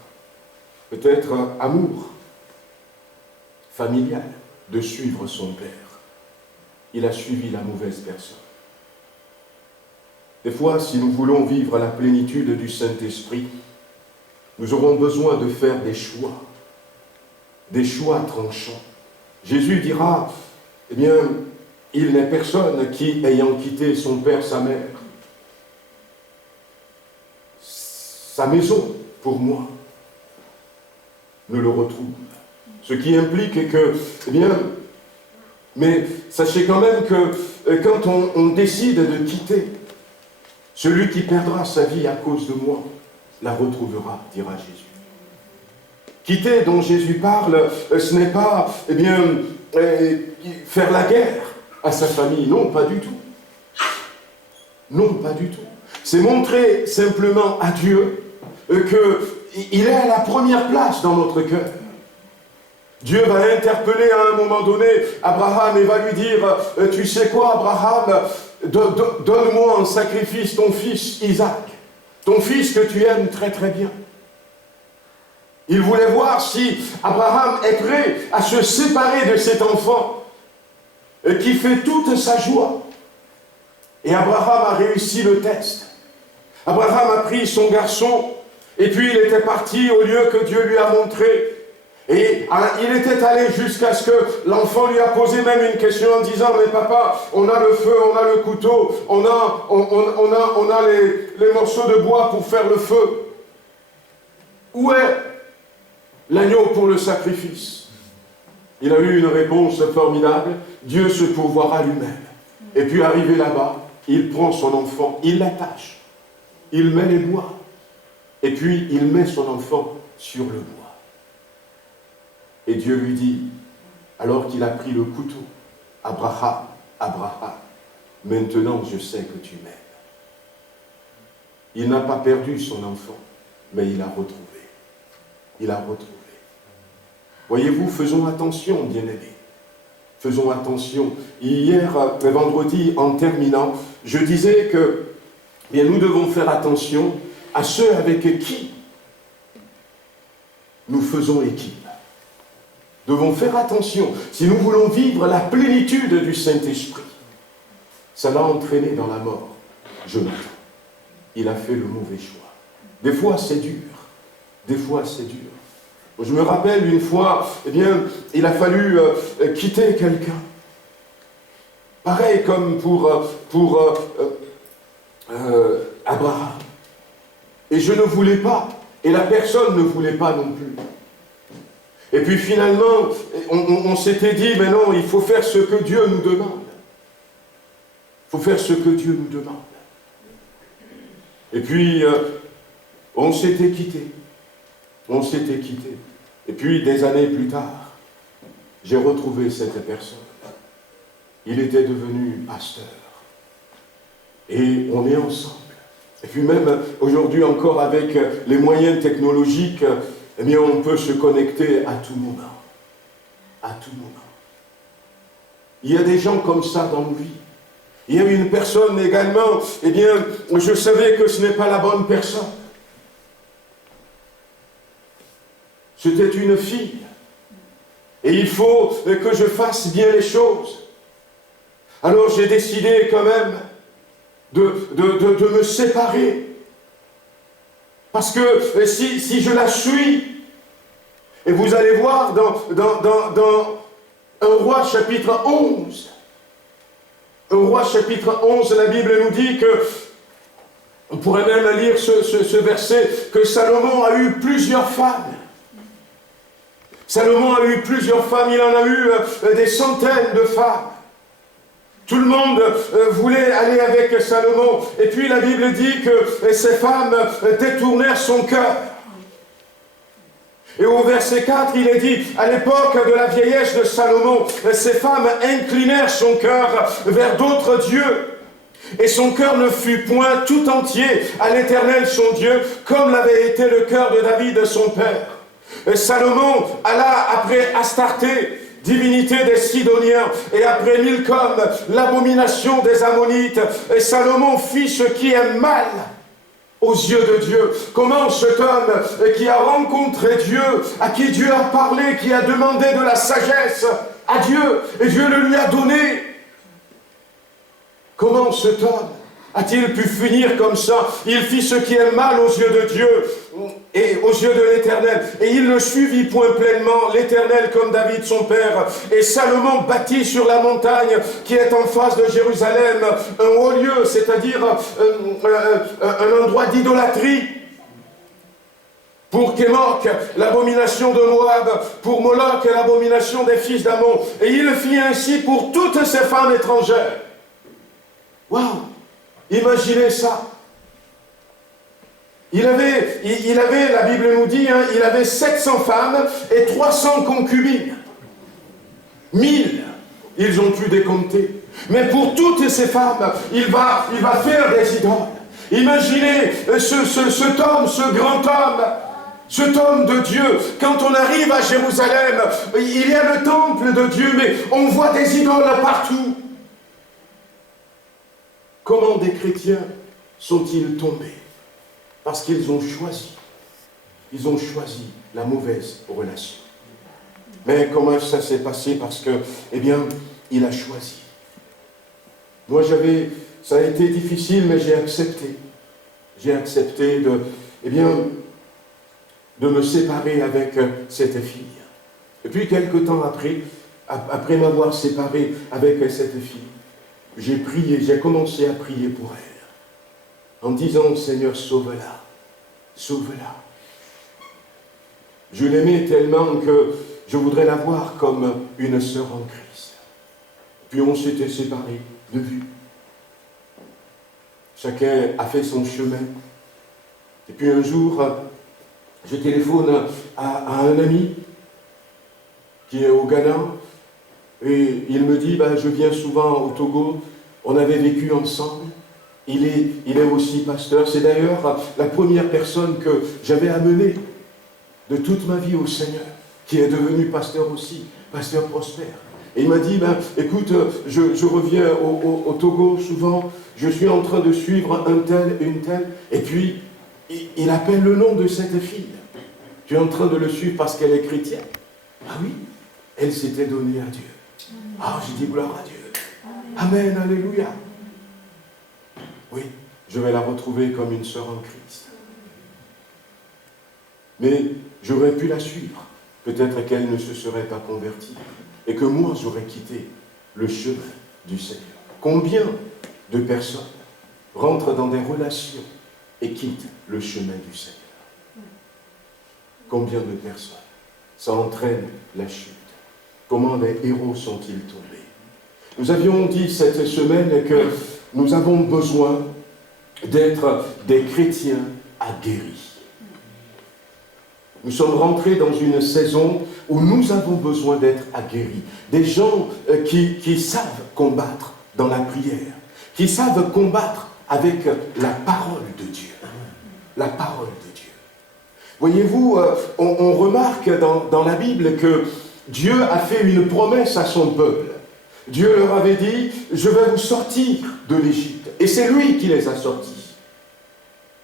peut-être amour familial, de suivre son père. Il a suivi la mauvaise personne. Des fois, si nous voulons vivre la plénitude du Saint-Esprit, nous aurons besoin de faire des choix tranchants. Jésus dira, eh bien, il n'est personne qui, ayant quitté son père, sa mère, sa maison, pour moi, ne le retrouve. Ce qui implique que, eh bien, mais sachez quand même que quand on décide de quitter, celui qui perdra sa vie à cause de moi, la retrouvera, dira Jésus. Quitter dont Jésus parle, ce n'est pas, eh bien, faire la guerre à sa famille. Non, pas du tout. Non, pas du tout. C'est montrer simplement à Dieu qu'il est à la première place dans notre cœur. Dieu va interpeller à un moment donné Abraham et va lui dire, tu sais quoi Abraham, donne-moi en sacrifice ton fils Isaac, ton fils que tu aimes très très bien. Il voulait voir si Abraham est prêt à se séparer de cet enfant qui fait toute sa joie. Et Abraham a réussi le test. Abraham a pris son garçon et puis il était parti au lieu que Dieu lui a montré. Et il était allé jusqu'à ce que l'enfant lui a posé même une question en disant, mais papa, on a le feu, on a le couteau, on a les morceaux de bois pour faire le feu. Où est l'agneau pour le sacrifice? Il a eu une réponse formidable. Dieu se pourvoira lui-même. Et puis arrivé là-bas, il prend son enfant, il l'attache, il met les bois, et puis il met son enfant sur le bois. Et Dieu lui dit, alors qu'il a pris le couteau, Abraham, Abraham, maintenant je sais que tu m'aimes. Il n'a pas perdu son enfant, mais il l'a retrouvé. Il l'a retrouvé. Voyez-vous, faisons attention, bien-aimés. Faisons attention. Hier, vendredi, en terminant, je disais que bien, nous devons faire attention à ceux avec qui nous faisons équipe. Nous devons faire attention. Si nous voulons vivre la plénitude du Saint-Esprit, ça l'a entraîné dans la mort. Jonathan, il a fait le mauvais choix. Des fois, c'est dur. Des fois, c'est dur. Je me rappelle une fois, eh bien, il a fallu quitter quelqu'un. Pareil comme pour Abraham. Et je ne voulais pas. Et la personne ne voulait pas non plus. Et puis finalement, on s'était dit, mais non, il faut faire ce que Dieu nous demande. Il faut faire ce que Dieu nous demande. Et puis, on s'était quitté. On s'était quitté. Et puis, des années plus tard, j'ai retrouvé cette personne. Il était devenu pasteur. Et on est ensemble. Et puis même aujourd'hui encore avec les moyens technologiques, eh bien, on peut se connecter à tout moment. À tout moment. Il y a des gens comme ça dans nos vies. Il y a une personne également, eh bien, je savais que ce n'est pas la bonne personne. C'était une fille. Et il faut que je fasse bien les choses. Alors j'ai décidé quand même de me séparer. Parce que si je la suis, et vous allez voir dans 1 Roi chapitre 11, 1 Roi chapitre 11, la Bible nous dit que, on pourrait même lire ce verset, que Salomon a eu plusieurs femmes. Salomon a eu plusieurs femmes, il en a eu des centaines de femmes. Tout le monde voulait aller avec Salomon. Et puis la Bible dit que ces femmes détournèrent son cœur. Et au verset 4, il est dit, à l'époque de la vieillesse de Salomon, ces femmes inclinèrent son cœur vers d'autres dieux. Et son cœur ne fut point tout entier à l'Éternel son Dieu, comme l'avait été le cœur de David son père. Et Salomon alla après Astarté, divinité des Sidoniens, et après Milcom, l'abomination des Ammonites. Et Salomon fit ce qui est mal aux yeux de Dieu. Comment cet homme qui a rencontré Dieu, à qui Dieu a parlé, qui a demandé de la sagesse à Dieu, et Dieu le lui a donné, comment cet homme a-t-il pu finir comme ça? Il fit ce qui est mal aux yeux de Dieu et aux yeux de l'Éternel. Et il ne suivit point pleinement l'Éternel comme David son père. Et Salomon bâtit sur la montagne qui est en face de Jérusalem un haut lieu, c'est-à-dire un endroit d'idolâtrie. Pour Kémoc, l'abomination de Moab, pour Moloch, l'abomination des fils d'Ammon. Et il fit ainsi pour toutes ces femmes étrangères. Waouh! Imaginez ça. Il avait, la Bible nous dit, hein, il avait 700 femmes et 300 concubines. 1000, ils ont pu décompter. Mais pour toutes ces femmes, il va faire des idoles. Imaginez cet homme, cet homme de Dieu. Quand on arrive à Jérusalem, il y a le temple de Dieu, mais on voit des idoles partout. Comment des chrétiens sont-ils tombés? Parce qu'ils ont choisi. Ils ont choisi la mauvaise relation. Mais comment ça s'est passé? Parce que, eh bien, il a choisi. Moi, ça a été difficile, mais j'ai accepté. J'ai accepté de me séparer avec cette fille. Et puis, quelque temps après m'avoir séparé avec cette fille, j'ai commencé à prier pour elle, en disant, Seigneur, sauve-la, sauve-la. Je l'aimais tellement que je voudrais la voir comme une sœur en Christ. Puis on s'était séparés de vue. Chacun a fait son chemin. Et puis un jour, je téléphone à un ami qui est au Ghana, et il me dit, je viens souvent au Togo, on avait vécu ensemble, il est aussi pasteur. C'est d'ailleurs la première personne que j'avais amenée de toute ma vie au Seigneur, qui est devenu pasteur aussi, pasteur prospère. Et il m'a dit, écoute, je reviens au Togo souvent, je suis en train de suivre un tel, une telle, et puis il appelle le nom de cette fille. Tu es en train de le suivre parce qu'elle est chrétienne. Ah oui, elle s'était donnée à Dieu. Ah, je dis gloire à Dieu. Amen, alléluia. Oui, je vais la retrouver comme une sœur en Christ. Mais j'aurais pu la suivre. Peut-être qu'elle ne se serait pas convertie. Et que moi, j'aurais quitté le chemin du Seigneur. Combien de personnes rentrent dans des relations et quittent le chemin du Seigneur? Combien de personnes? Ça entraîne la chute. Comment les héros sont-ils tombés? Nous avions dit cette semaine que nous avons besoin d'être des chrétiens aguerris. Nous sommes rentrés dans une saison où nous avons besoin d'être aguerris. Des gens qui savent combattre dans la prière, qui savent combattre avec la parole de Dieu. La parole de Dieu. Voyez-vous, on remarque dans la Bible que Dieu a fait une promesse à son peuple. Dieu leur avait dit, je vais vous sortir de l'Égypte. Et c'est lui qui les a sortis.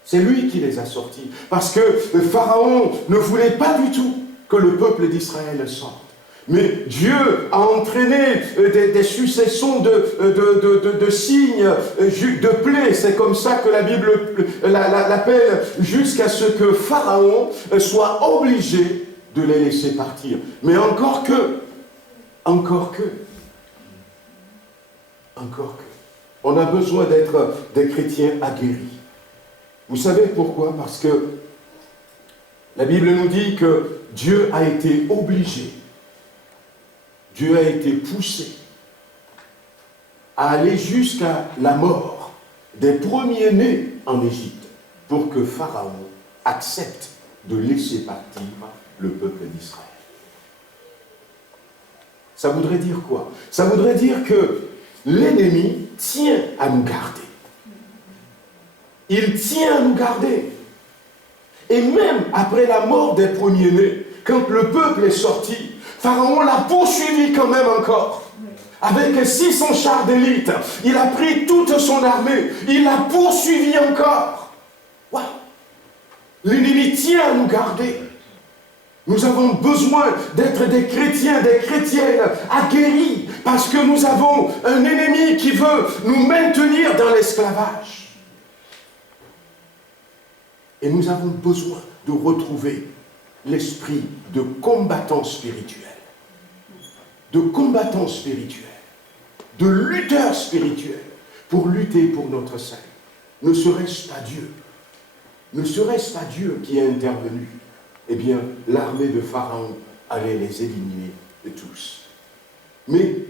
C'est lui qui les a sortis. Parce que le Pharaon ne voulait pas du tout que le peuple d'Israël sorte. Mais Dieu a entraîné des successions de signes, de plaies. C'est comme ça que la Bible l'appelle, jusqu'à ce que Pharaon soit obligé de les laisser partir. Mais encore que, on a besoin d'être des chrétiens aguerris. Vous savez pourquoi? Parce que la Bible nous dit que Dieu a été obligé, Dieu a été poussé à aller jusqu'à la mort des premiers-nés en Égypte pour que Pharaon accepte de laisser partir le peuple d'Israël. Ça voudrait dire quoi? Ça voudrait dire que l'ennemi tient à nous garder. Il tient à nous garder. Et même après la mort des premiers-nés, quand le peuple est sorti, Pharaon l'a poursuivi quand même encore. Avec 600 chars d'élite, il a pris toute son armée, il l'a poursuivi encore. Wow. L'ennemi tient à nous garder. Nous avons besoin d'être des chrétiens, des chrétiennes aguerris, parce que nous avons un ennemi qui veut nous maintenir dans l'esclavage. Et nous avons besoin de retrouver l'esprit de combattant spirituel. De combattant spirituel. De lutteur spirituel. Pour lutter pour notre salut. Ne serait-ce pas Dieu? Ne serait-ce pas Dieu qui est intervenu? Eh bien, l'armée de Pharaon allait les éliminer de tous. Mais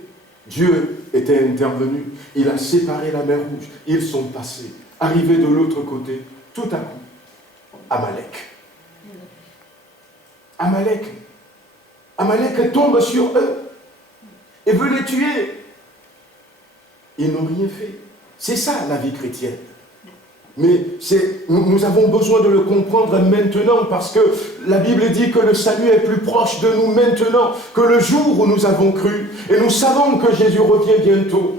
Dieu était intervenu. Il a séparé la mer Rouge. Ils sont passés. Arrivés de l'autre côté, tout à coup, Amalek tombe sur eux et veut les tuer. Ils n'ont rien fait. C'est ça la vie chrétienne. Mais nous avons besoin de le comprendre maintenant parce que la Bible dit que le salut est plus proche de nous maintenant que le jour où nous avons cru. Et nous savons que Jésus revient bientôt.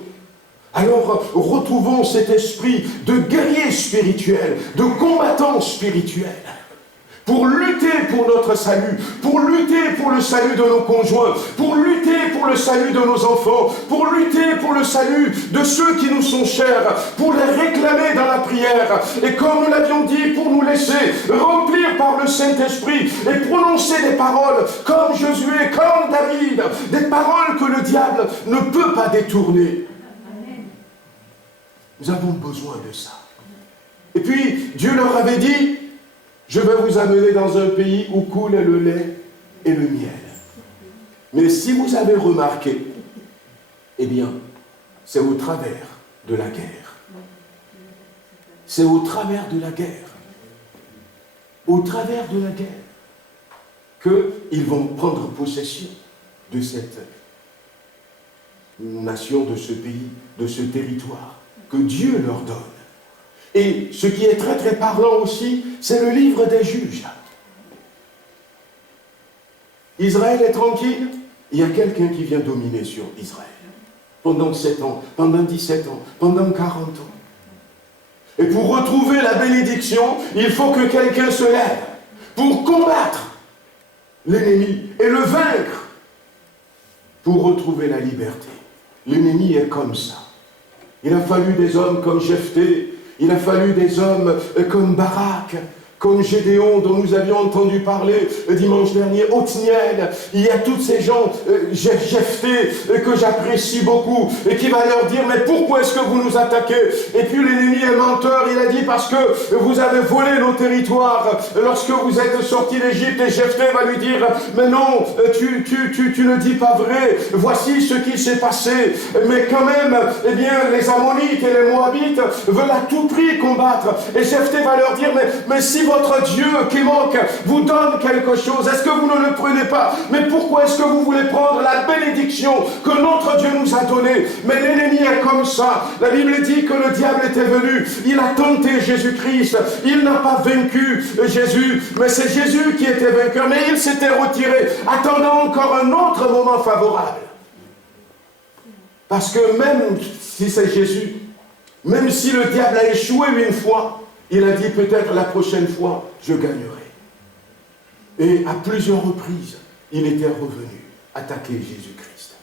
Alors retrouvons cet esprit de guerrier spirituel, de combattant spirituel, pour lutter pour notre salut, pour lutter pour le salut de nos conjoints, pour lutter pour le salut de nos enfants, pour lutter pour le salut de ceux qui nous sont chers, pour les réclamer dans la prière. Et comme nous l'avions dit, pour nous laisser remplir par le Saint-Esprit et prononcer des paroles comme Josué, comme David, des paroles que le diable ne peut pas détourner. Nous avons besoin de ça. Et puis, Dieu leur avait dit, je vais vous amener dans un pays où coule le lait et le miel. Mais si vous avez remarqué, eh bien, c'est au travers de la guerre. C'est au travers de la guerre. Au travers de la guerre qu'ils vont prendre possession de cette nation, de ce pays, de ce territoire que Dieu leur donne. Et ce qui est très très parlant aussi, c'est le livre des juges. Israël est tranquille, il y a quelqu'un qui vient dominer sur Israël. Pendant 7 ans, pendant 17 ans, pendant 40 ans. Et pour retrouver la bénédiction, il faut que quelqu'un se lève pour combattre l'ennemi et le vaincre pour retrouver la liberté. L'ennemi est comme ça. Il a fallu des hommes comme Jephthé, il a fallu des hommes comme Barak, comme Gédéon, dont nous avions entendu parler dimanche dernier, Othniel. Il y a tous ces gens, Jephthé, que j'apprécie beaucoup, et qui va leur dire, mais pourquoi est-ce que vous nous attaquez? Et puis l'ennemi est menteur, il a dit, parce que vous avez volé nos territoires lorsque vous êtes sortis d'Égypte. Et Jephthé va lui dire, mais non, tu ne dis pas vrai, voici ce qui s'est passé. Mais quand même, eh bien, les Ammonites et les Moabites veulent à tout prix combattre. Et Jephthé va leur dire, mais si votre Dieu qui manque vous donne quelque chose, est-ce que vous ne le prenez pas? Mais pourquoi est-ce que vous voulez prendre la bénédiction que notre Dieu nous a donnée? Mais l'ennemi est comme ça. La Bible dit que le diable était venu, il a tenté Jésus-Christ, il n'a pas vaincu Jésus, mais c'est Jésus qui était vainqueur, mais il s'était retiré, attendant encore un autre moment favorable. Parce que même si c'est Jésus, même si le diable a échoué une fois, il a dit peut-être la prochaine fois, je gagnerai. Et à plusieurs reprises, il était revenu attaquer Jésus-Christ.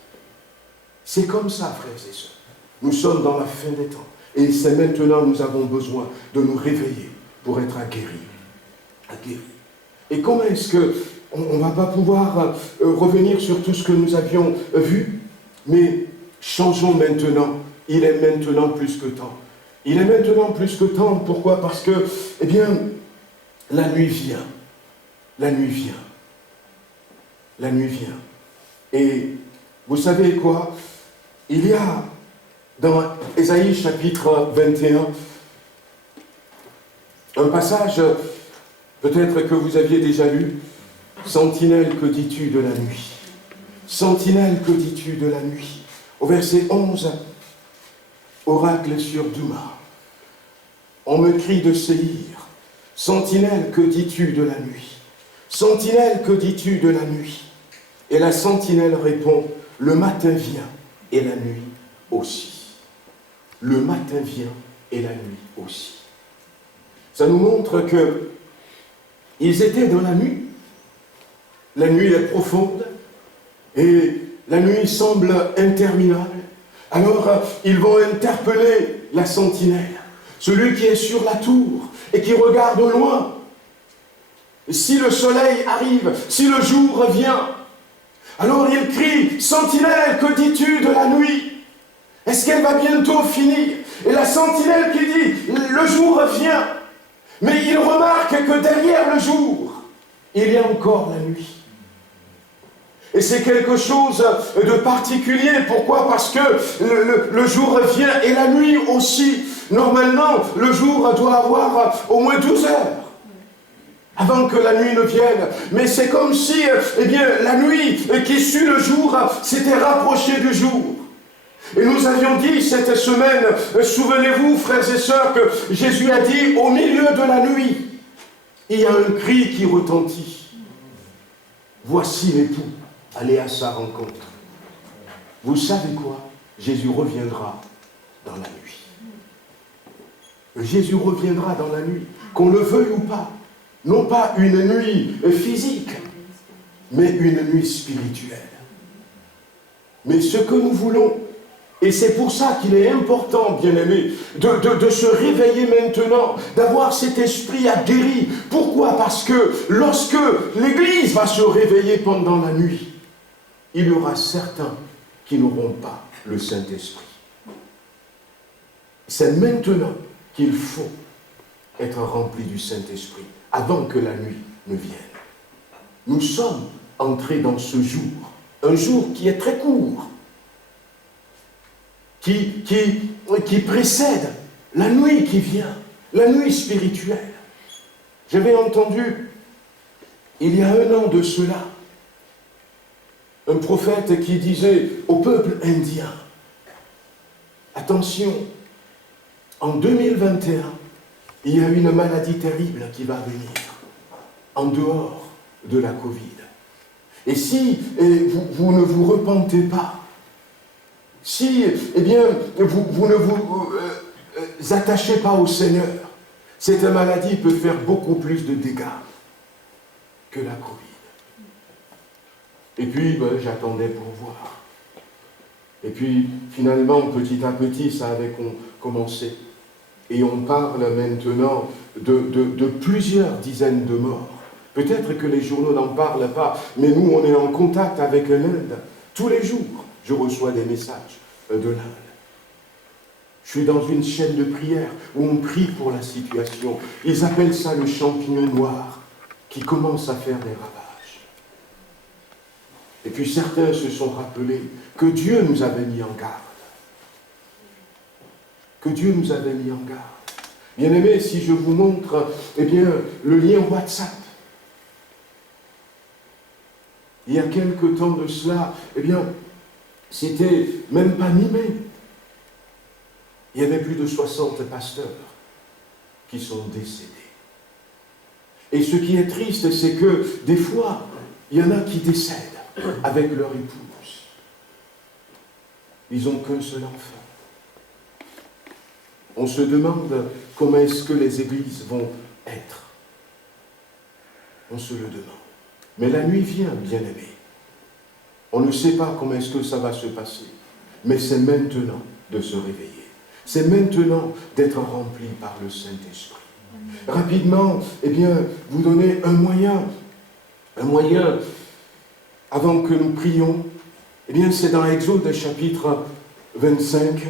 C'est comme ça, frères et sœurs. Nous sommes dans la fin des temps. Et c'est maintenant que nous avons besoin de nous réveiller pour être aguerris. Et comment est-ce qu'on ne va pas pouvoir revenir sur tout ce que nous avions vu? Mais changeons maintenant. Il est maintenant plus que temps. Il est maintenant plus que temps. Pourquoi? Parce que, eh bien, la nuit vient. La nuit vient. La nuit vient. Et vous savez quoi? Il y a dans Ésaïe chapitre 21 un passage, peut-être que vous aviez déjà lu. Sentinelle, que dis-tu de la nuit? Sentinelle, que dis-tu de la nuit? Au verset 11, oracle sur Douma. On me crie de Séhir. Sentinelle, que dis-tu de la nuit? Sentinelle, que dis-tu de la nuit? Et la sentinelle répond, le matin vient et la nuit aussi. Le matin vient et la nuit aussi. Ça nous montre que ils étaient dans la nuit. La nuit est profonde et la nuit semble interminable. Alors, ils vont interpeller la sentinelle, celui qui est sur la tour et qui regarde au loin. Et si le soleil arrive, si le jour revient, alors il crie, sentinelle, que dis-tu de la nuit? Est-ce qu'elle va bientôt finir? Et la sentinelle qui dit, le jour revient. Mais il remarque que derrière le jour, il y a encore la nuit. Et c'est quelque chose de particulier. Pourquoi? Parce que le jour revient et la nuit aussi. Normalement, le jour doit avoir au moins 12 heures avant que la nuit ne vienne. Mais c'est comme si, eh bien, la nuit qui suit le jour s'était rapprochée du jour. Et nous avions dit cette semaine, souvenez-vous, frères et sœurs, que Jésus a dit, au milieu de la nuit, il y a un cri qui retentit. Voici l'époux, allez à sa rencontre. Vous savez quoi? Jésus reviendra dans la nuit. Jésus reviendra dans la nuit, qu'on le veuille ou pas. Non pas une nuit physique, mais une nuit spirituelle. Mais ce que nous voulons, et c'est pour ça qu'il est important, bien-aimés, de se réveiller maintenant, d'avoir cet esprit aguerri. Pourquoi? Parce que lorsque l'Église va se réveiller pendant la nuit, il y aura certains qui n'auront pas le Saint-Esprit. C'est maintenant qu'il faut être rempli du Saint-Esprit, avant que la nuit ne vienne. Nous sommes entrés dans ce jour, un jour qui est très court, qui précède la nuit qui vient, la nuit spirituelle. J'avais entendu, il y a 1 an de cela, un prophète qui disait au peuple indien, attention, en 2021, il y a une maladie terrible qui va venir, en dehors de la Covid. Et si vous ne vous repentez pas, si vous ne vous attachez pas au Seigneur, cette maladie peut faire beaucoup plus de dégâts que la Covid. Et puis, j'attendais pour voir. Et puis, finalement, petit à petit, ça avait commencé. Et on parle maintenant de plusieurs dizaines de morts. Peut-être que les journaux n'en parlent pas, mais nous, on est en contact avec l'Inde. Tous les jours, je reçois des messages de l'Inde. Je suis dans une chaîne de prière où on prie pour la situation. Ils appellent ça le champignon noir, qui commence à faire des ravages. Et puis certains se sont rappelés que Dieu nous avait mis en garde. Que Dieu nous avait mis en garde. Bien-aimés, si je vous montre, le lien WhatsApp. Il y a quelque temps de cela, c'était même pas mi-mai. Il y avait plus de 60 pasteurs qui sont décédés. Et ce qui est triste, c'est que des fois, il y en a qui décèdent avec leur épouse. Ils n'ont qu'un seul enfant. On se demande comment est-ce que les églises vont être. On se le demande. Mais la nuit vient, bien-aimés. On ne sait pas comment est-ce que ça va se passer. Mais c'est maintenant de se réveiller. C'est maintenant d'être rempli par le Saint-Esprit. Rapidement, vous donnez un moyen, avant que nous prions. C'est dans Exode chapitre 25.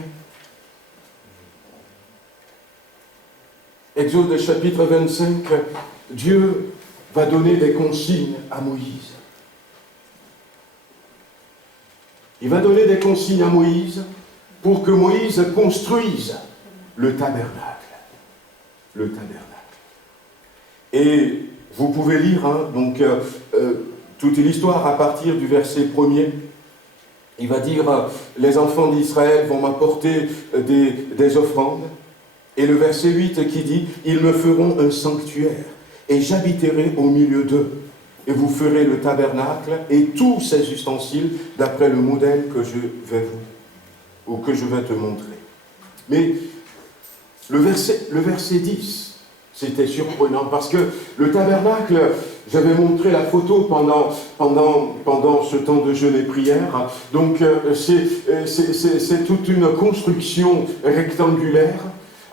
Exode chapitre 25, Dieu va donner des consignes à Moïse. Il va donner des consignes à Moïse pour que Moïse construise le tabernacle. Le tabernacle. Et vous pouvez lire toute l'histoire à partir du verset 1er. Il va dire, les enfants d'Israël vont m'apporter des offrandes. Et le verset 8 qui dit, ils me feront un sanctuaire et j'habiterai au milieu d'eux. Et vous ferez le tabernacle et tous ses ustensiles d'après le modèle que je vais te montrer. Mais le verset 10, c'était surprenant parce que le tabernacle, j'avais montré la photo pendant ce temps de jeûne et prière. Donc c'est toute une construction rectangulaire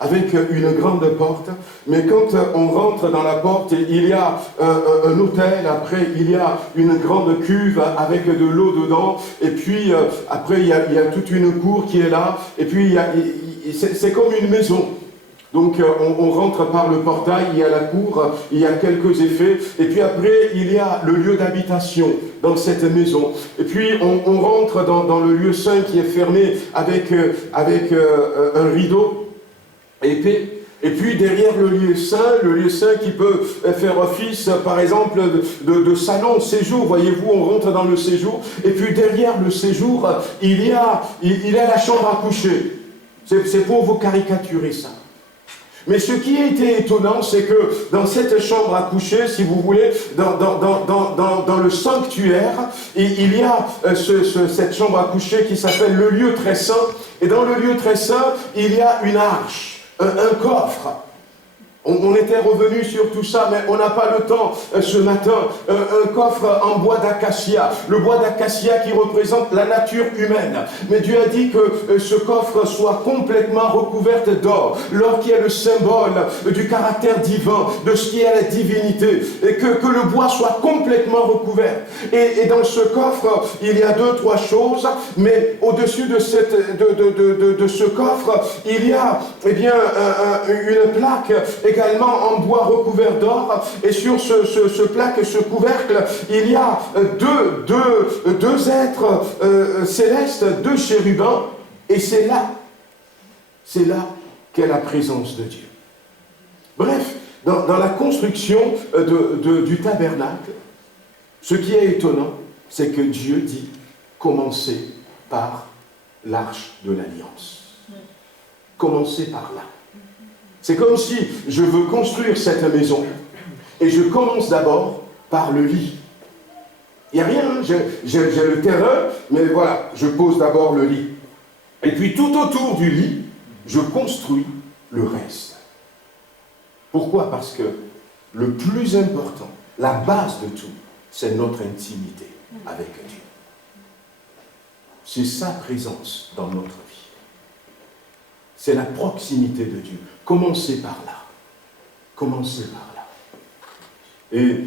avec une grande porte, mais quand on rentre dans la porte, il y a un autel, après il y a une grande cuve avec de l'eau dedans, et puis après il y a toute une cour qui est là, et puis c'est comme une maison. Donc on rentre par le portail, il y a la cour, il y a quelques effets, et puis après il y a le lieu d'habitation dans cette maison. Et puis on rentre dans le lieu saint qui est fermé avec un rideau. Et puis, Et puis derrière le lieu saint qui peut faire office, par exemple, de salon, séjour. Voyez-vous, on rentre dans le séjour. Et puis derrière le séjour, il y a la chambre à coucher. C'est pour vous caricaturer ça. Mais ce qui a été étonnant, c'est que dans cette chambre à coucher, si vous voulez, dans le sanctuaire, il y a cette chambre à coucher qui s'appelle le lieu très saint. Et dans le lieu très saint, il y a une arche, un coffre. On était revenu sur tout ça, mais on n'a pas le temps ce matin. Un coffre en bois d'acacia. Le bois d'acacia qui représente la nature humaine. Mais Dieu a dit que ce coffre soit complètement recouvert d'or. L'or qui est le symbole du caractère divin, de ce qui est la divinité. Et que le bois soit complètement recouvert. Et dans ce coffre, il y a 2-3 choses. Mais au-dessus de ce coffre, il y a une plaque également en bois recouvert d'or, et sur ce plaque et ce couvercle, il y a deux êtres célestes, 2 chérubins, et c'est là qu'est la présence de Dieu. Bref, dans la construction du tabernacle, ce qui est étonnant, c'est que Dieu dit commencez par l'arche de l'alliance. Commencez par là. C'est comme si je veux construire cette maison et je commence d'abord par le lit. Il n'y a rien, hein, j'ai le terrain, mais voilà, je pose d'abord le lit. Et puis tout autour du lit, je construis le reste. Pourquoi? Parce que le plus important, la base de tout, c'est notre intimité avec Dieu. C'est sa présence dans notre vie. C'est la proximité de Dieu. Commencez par là. Commencez par là. Et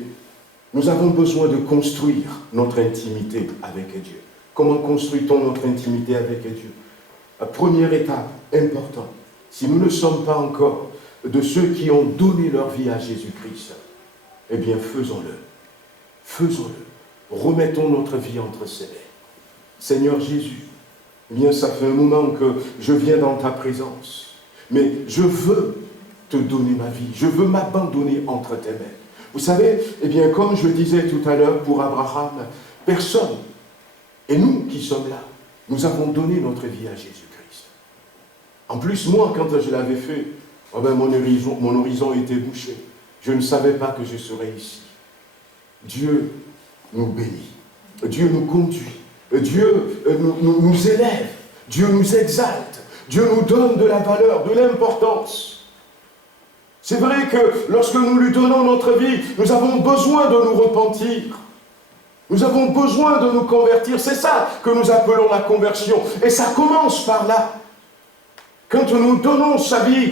nous avons besoin de construire notre intimité avec Dieu. Comment construit-on notre intimité avec Dieu? La première étape importante, si nous ne sommes pas encore de ceux qui ont donné leur vie à Jésus-Christ, eh bien faisons-le. Faisons-le. Remettons notre vie entre ses mains. Seigneur Jésus, eh bien ça fait un moment que je viens dans ta présence, mais je veux te donner ma vie, je veux m'abandonner entre tes mains. Vous savez, eh bien comme je disais tout à l'heure pour Abraham, personne, et nous qui sommes là, nous avons donné notre vie à Jésus-Christ. En plus, moi, quand je l'avais fait, oh ben, mon horizon était bouché. Je ne savais pas que je serais ici. Dieu nous bénit, Dieu nous conduit, Dieu nous élève, Dieu nous exalte, Dieu nous donne de la valeur, de l'importance. C'est vrai que lorsque nous lui donnons notre vie, nous avons besoin de nous repentir. Nous avons besoin de nous convertir. C'est ça que nous appelons la conversion. Et ça commence par là. Quand nous donnons sa vie,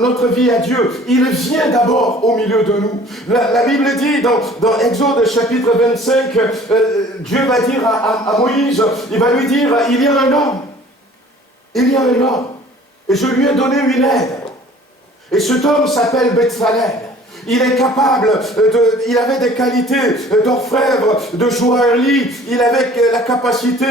notre vie à Dieu, il vient d'abord au milieu de nous. La Bible dit dans Exode chapitre 25, Dieu va dire à Moïse, il va lui dire, il y a un homme, et je lui ai donné une aide. Et cet homme s'appelle Bethsalel. Il est capable, il avait des qualités d'orfèvre, de joaillerie, il avait la capacité,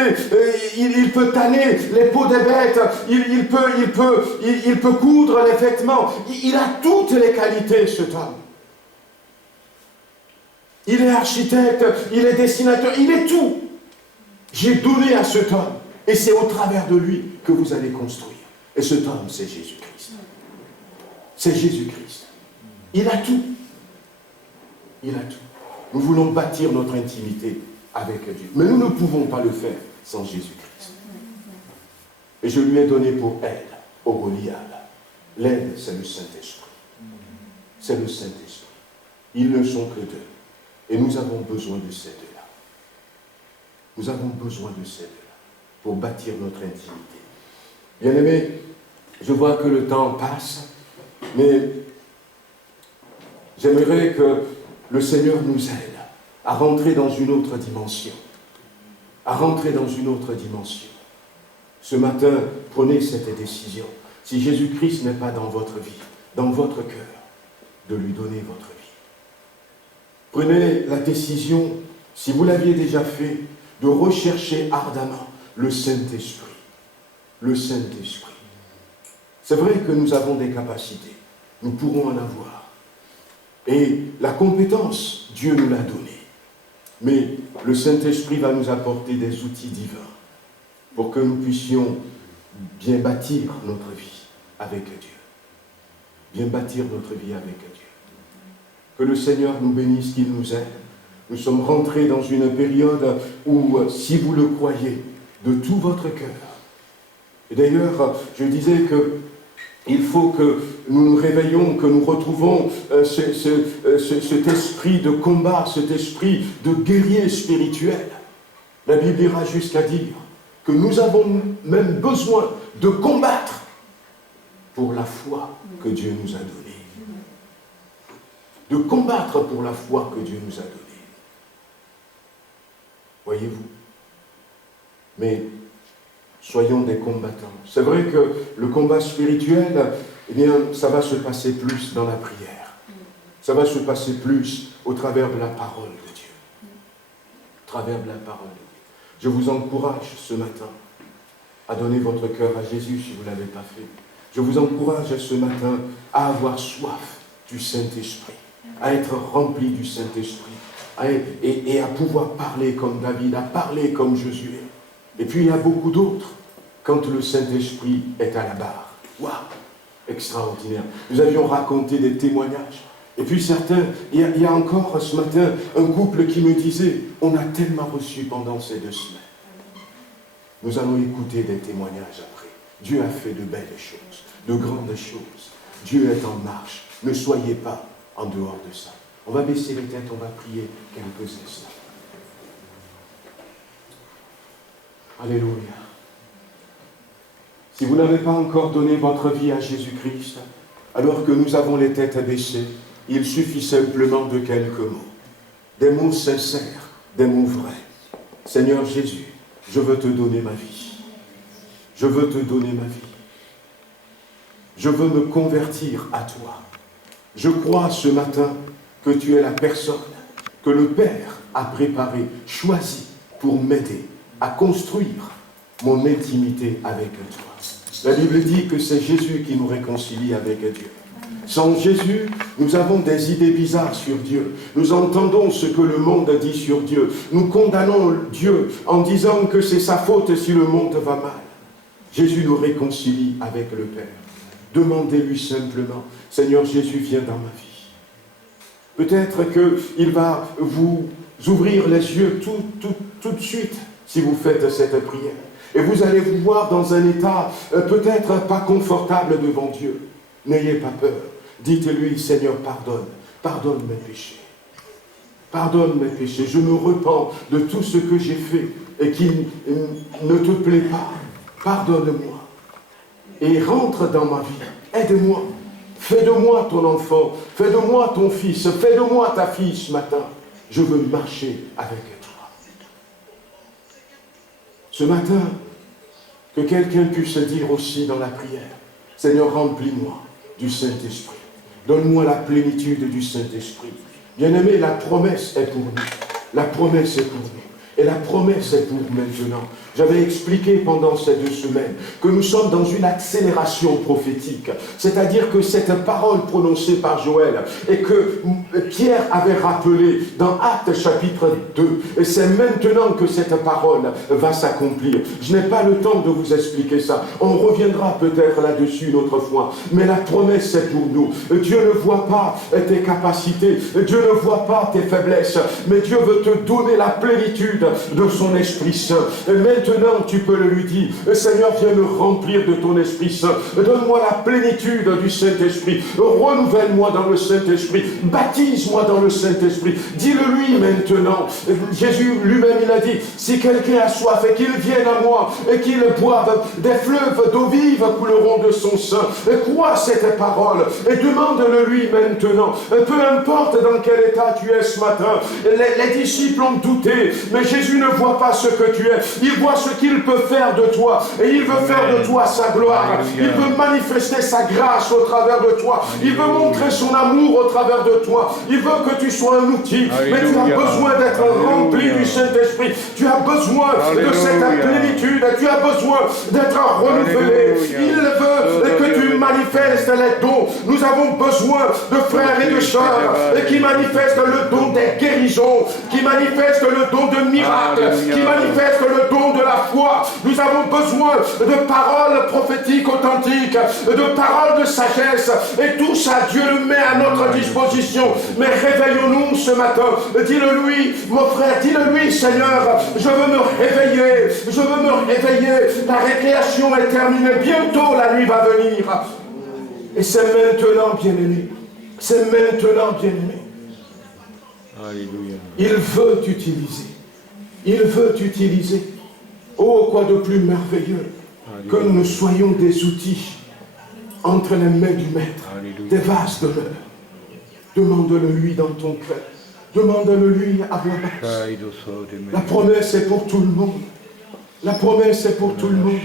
il peut tanner les peaux des bêtes, il peut coudre les vêtements, il a toutes les qualités cet homme. Il est architecte, il est dessinateur, il est tout. J'ai donné à cet homme, et c'est au travers de lui que vous allez construire. Et cet homme, c'est Jésus-Christ. C'est Jésus-Christ. Il a tout. Il a tout. Nous voulons bâtir notre intimité avec Dieu. Mais nous ne pouvons pas le faire sans Jésus-Christ. Et je lui ai donné pour aide, au Goliath. L'aide, c'est le Saint-Esprit. C'est le Saint-Esprit. Ils ne sont que 2. Et nous avons besoin de ces 2-là. Nous avons besoin de ces 2-là pour bâtir notre intimité. Bien-aimés, je vois que le temps passe, mais j'aimerais que le Seigneur nous aide à rentrer dans une autre dimension. À rentrer dans une autre dimension. Ce matin, prenez cette décision. Si Jésus-Christ n'est pas dans votre vie, dans votre cœur, de lui donner votre vie. Prenez la décision, si vous l'aviez déjà fait, de rechercher ardemment le Saint-Esprit. Le Saint-Esprit. C'est vrai que nous avons des capacités. nous pourrons en avoir. Et la compétence, Dieu nous l'a donnée. Mais le Saint-Esprit va nous apporter des outils divins pour que nous puissions bien bâtir notre vie avec Dieu. Bien bâtir notre vie avec Dieu. Que le Seigneur nous bénisse, qu'il nous aide. Nous sommes rentrés dans une période où, si vous le croyez, de tout votre cœur. Et d'ailleurs, je disais qu'il faut que nous nous réveillons, que nous retrouvons cet esprit de combat, cet esprit de guerrier spirituel. La Bible ira jusqu'à dire que nous avons même besoin de combattre pour la foi que Dieu nous a donnée. De combattre pour la foi que Dieu nous a donnée. Voyez-vous? Mais soyons des combattants. C'est vrai que le combat spirituel, eh bien, ça va se passer plus dans la prière. Ça va se passer plus au travers de la parole de Dieu. Au travers de la parole de Dieu. Je vous encourage ce matin à donner votre cœur à Jésus si vous ne l'avez pas fait. Je vous encourage ce matin à avoir soif du Saint-Esprit, à être rempli du Saint-Esprit, et à pouvoir parler comme David, à parler comme Josué. Et puis il y a beaucoup d'autres, quand le Saint-Esprit est à la barre. Waouh! Extraordinaire. Nous avions raconté des témoignages. Et puis certains, il y a encore ce matin un couple qui me disait, on a tellement reçu pendant ces 2 semaines. Nous allons écouter des témoignages après. Dieu a fait de belles choses, de grandes choses. Dieu est en marche. Ne soyez pas en dehors de ça. On va baisser les têtes, on va prier quelques instants. Alléluia. Si vous n'avez pas encore donné votre vie à Jésus-Christ, alors que nous avons les têtes baissées, il suffit simplement de quelques mots. Des mots sincères, des mots vrais. Seigneur Jésus, je veux te donner ma vie. Je veux te donner ma vie. Je veux me convertir à toi. Je crois ce matin que tu es la personne que le Père a préparée, choisie pour m'aider à construire mon intimité avec toi. La Bible dit que c'est Jésus qui nous réconcilie avec Dieu. Sans Jésus, nous avons des idées bizarres sur Dieu. Nous entendons ce que le monde dit sur Dieu. Nous condamnons Dieu en disant que c'est sa faute si le monde va mal. Jésus nous réconcilie avec le Père. Demandez-lui simplement, Seigneur Jésus, viens dans ma vie. Peut-être qu'il va vous ouvrir les yeux tout de suite si vous faites cette prière. Et vous allez vous voir dans un état peut-être pas confortable devant Dieu. N'ayez pas peur. Dites-lui, Seigneur, pardonne mes péchés. Pardonne mes péchés. Je me repens de tout ce que j'ai fait et qui ne te plaît pas. Pardonne-moi. Et rentre dans ma vie. Aide-moi. Fais de moi ton enfant. Fais de moi ton fils. Fais de moi ta fille ce matin. Je veux marcher avec toi. Ce matin, que quelqu'un puisse dire aussi dans la prière, Seigneur, remplis-moi du Saint-Esprit. Donne-moi la plénitude du Saint-Esprit. Bien-aimé, la promesse est pour nous. La promesse est pour nous. Et la promesse est pour maintenant. J'avais expliqué pendant ces 2 semaines que nous sommes dans une accélération prophétique. C'est-à-dire que cette parole prononcée par Joël et que Pierre avait rappelé dans Actes chapitre 2, et c'est maintenant que cette parole va s'accomplir. Je n'ai pas le temps de vous expliquer ça. On reviendra peut-être là-dessus une autre fois. Mais la promesse est pour nous. Dieu ne voit pas tes capacités. Dieu ne voit pas tes faiblesses. Mais Dieu veut te donner la plénitude de son Esprit Saint. Et maintenant, tu peux le lui dire, Seigneur, viens me remplir de ton Esprit Saint. Donne-moi la plénitude du Saint-Esprit. Renouvelle-moi dans le Saint-Esprit. Baptise-moi dans le Saint-Esprit. Dis-le lui maintenant. Jésus lui-même, il a dit, si quelqu'un a soif et qu'il vienne à moi et qu'il boive, des fleuves d'eau vive couleront de son sein. Crois cette parole et demande-le lui maintenant. Peu importe dans quel état tu es ce matin. Les disciples ont douté, mais Jésus Jésus ne voit pas ce que tu es, il voit ce qu'il peut faire de toi. Et il veut faire de toi sa gloire. Il veut manifester sa grâce au travers de toi. Il veut montrer son amour au travers de toi. Il veut que tu sois un outil. Mais tu as besoin d'être rempli du Saint-Esprit. Tu as besoin de cette plénitude. Tu as besoin d'être renouvelé. Il veut que tu manifestes les dons. Nous avons besoin de frères et de sœurs qui manifestent le don des guérisons, qui manifestent le don de miracles, qui manifestent le don de la foi. Nous avons besoin de paroles prophétiques authentiques, de paroles de sagesse. Et tout ça, Dieu le met à notre disposition. Mais réveillons-nous ce matin. Dis-le-lui, mon frère, dis-le-lui, Seigneur, je veux me réveiller. Je veux me réveiller. La récréation est terminée. Bientôt, la nuit va venir. Et c'est maintenant, bien-aimé. C'est maintenant, bien-aimé. Alléluia. Il veut t'utiliser. Il veut t'utiliser. Oh, quoi de plus merveilleux que nous soyons des outils entre les mains du Maître, des vases d'honneur. Demande-le-lui dans ton cœur. Demande-le-lui à voix basse. La promesse est pour tout le monde. La promesse est pour tout le monde.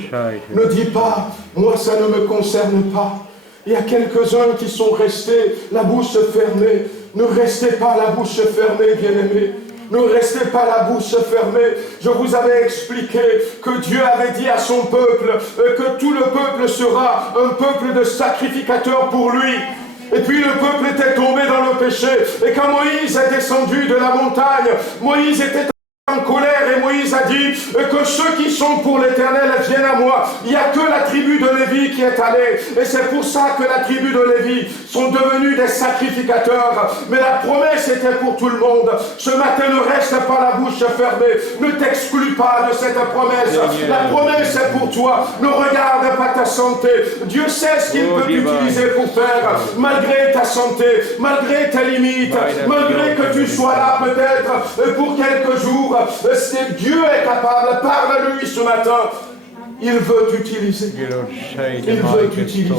Ne dis pas, moi ça ne me concerne pas. Il y a quelques-uns qui sont restés la bouche fermée. Ne restez pas la bouche fermée, bien-aimés. Ne restez pas la bouche fermée. Je vous avais expliqué que Dieu avait dit à son peuple que tout le peuple sera un peuple de sacrificateurs pour lui. Et puis le peuple était tombé dans le péché. Et quand Moïse est descendu de la montagne, Moïse était en colère et Moïse a dit que ceux qui sont pour l'Éternel viennent à moi. Il n'y a que la tribu de Lévi qui est allée. Et c'est pour ça que la tribu de Lévi sont devenus des sacrificateurs. Mais la promesse était pour tout le monde. Ce matin, ne reste pas la bouche fermée. Ne t'exclus pas de cette promesse. La promesse est pour toi. Ne regarde pas ta santé. Dieu sait ce qu'il peut t'utiliser pour faire. Malgré ta santé, malgré tes limites, malgré que tu sois là peut-être pour quelques jours. Dieu est capable, parle-lui ce matin. Il veut t'utiliser. Il veut t'utiliser.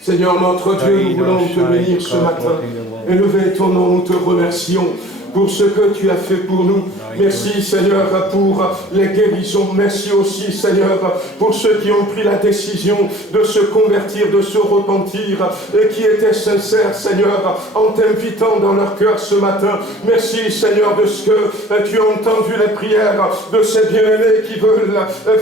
Seigneur notre Dieu, nous voulons te bénir ce matin. Élever ton nom, nous te remercions pour ce que tu as fait pour nous. Merci Seigneur pour les guérisons. Merci aussi Seigneur pour ceux qui ont pris la décision de se convertir, de se repentir et qui étaient sincères Seigneur en t'invitant dans leur cœur ce matin. Merci Seigneur de ce que tu as entendu les prières de ces bien-aimés qui veulent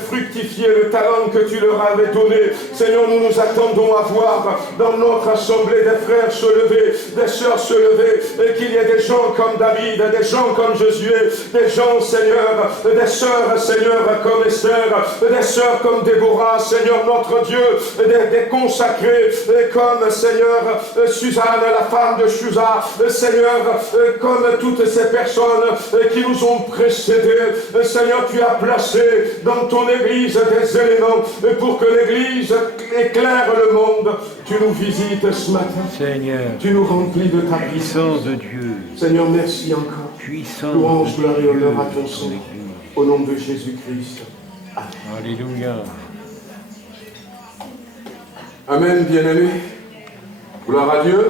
fructifier le talent que tu leur avais donné. Seigneur, nous nous attendons à voir dans notre assemblée des frères se lever, des sœurs se lever et qu'il y ait des gens comme David, des gens comme Josué, des gens, Seigneur, des sœurs, Seigneur, comme Esther, des sœurs comme Déborah, Seigneur, notre Dieu, des consacrés, comme, Seigneur, Suzanne, la femme de Chusa, Seigneur, comme toutes ces personnes qui nous ont précédés. Seigneur, tu as placé dans ton Église des éléments pour que l'Église éclaire le monde. Tu nous visites ce matin. Seigneur, tu nous remplis de ta puissance de Dieu. Seigneur, merci encore. Puissance louange, gloire et honneur à ton son nom. Au nom de Jésus-Christ. Amen. Alléluia. Amen, bien-aimés. Gloire à Dieu.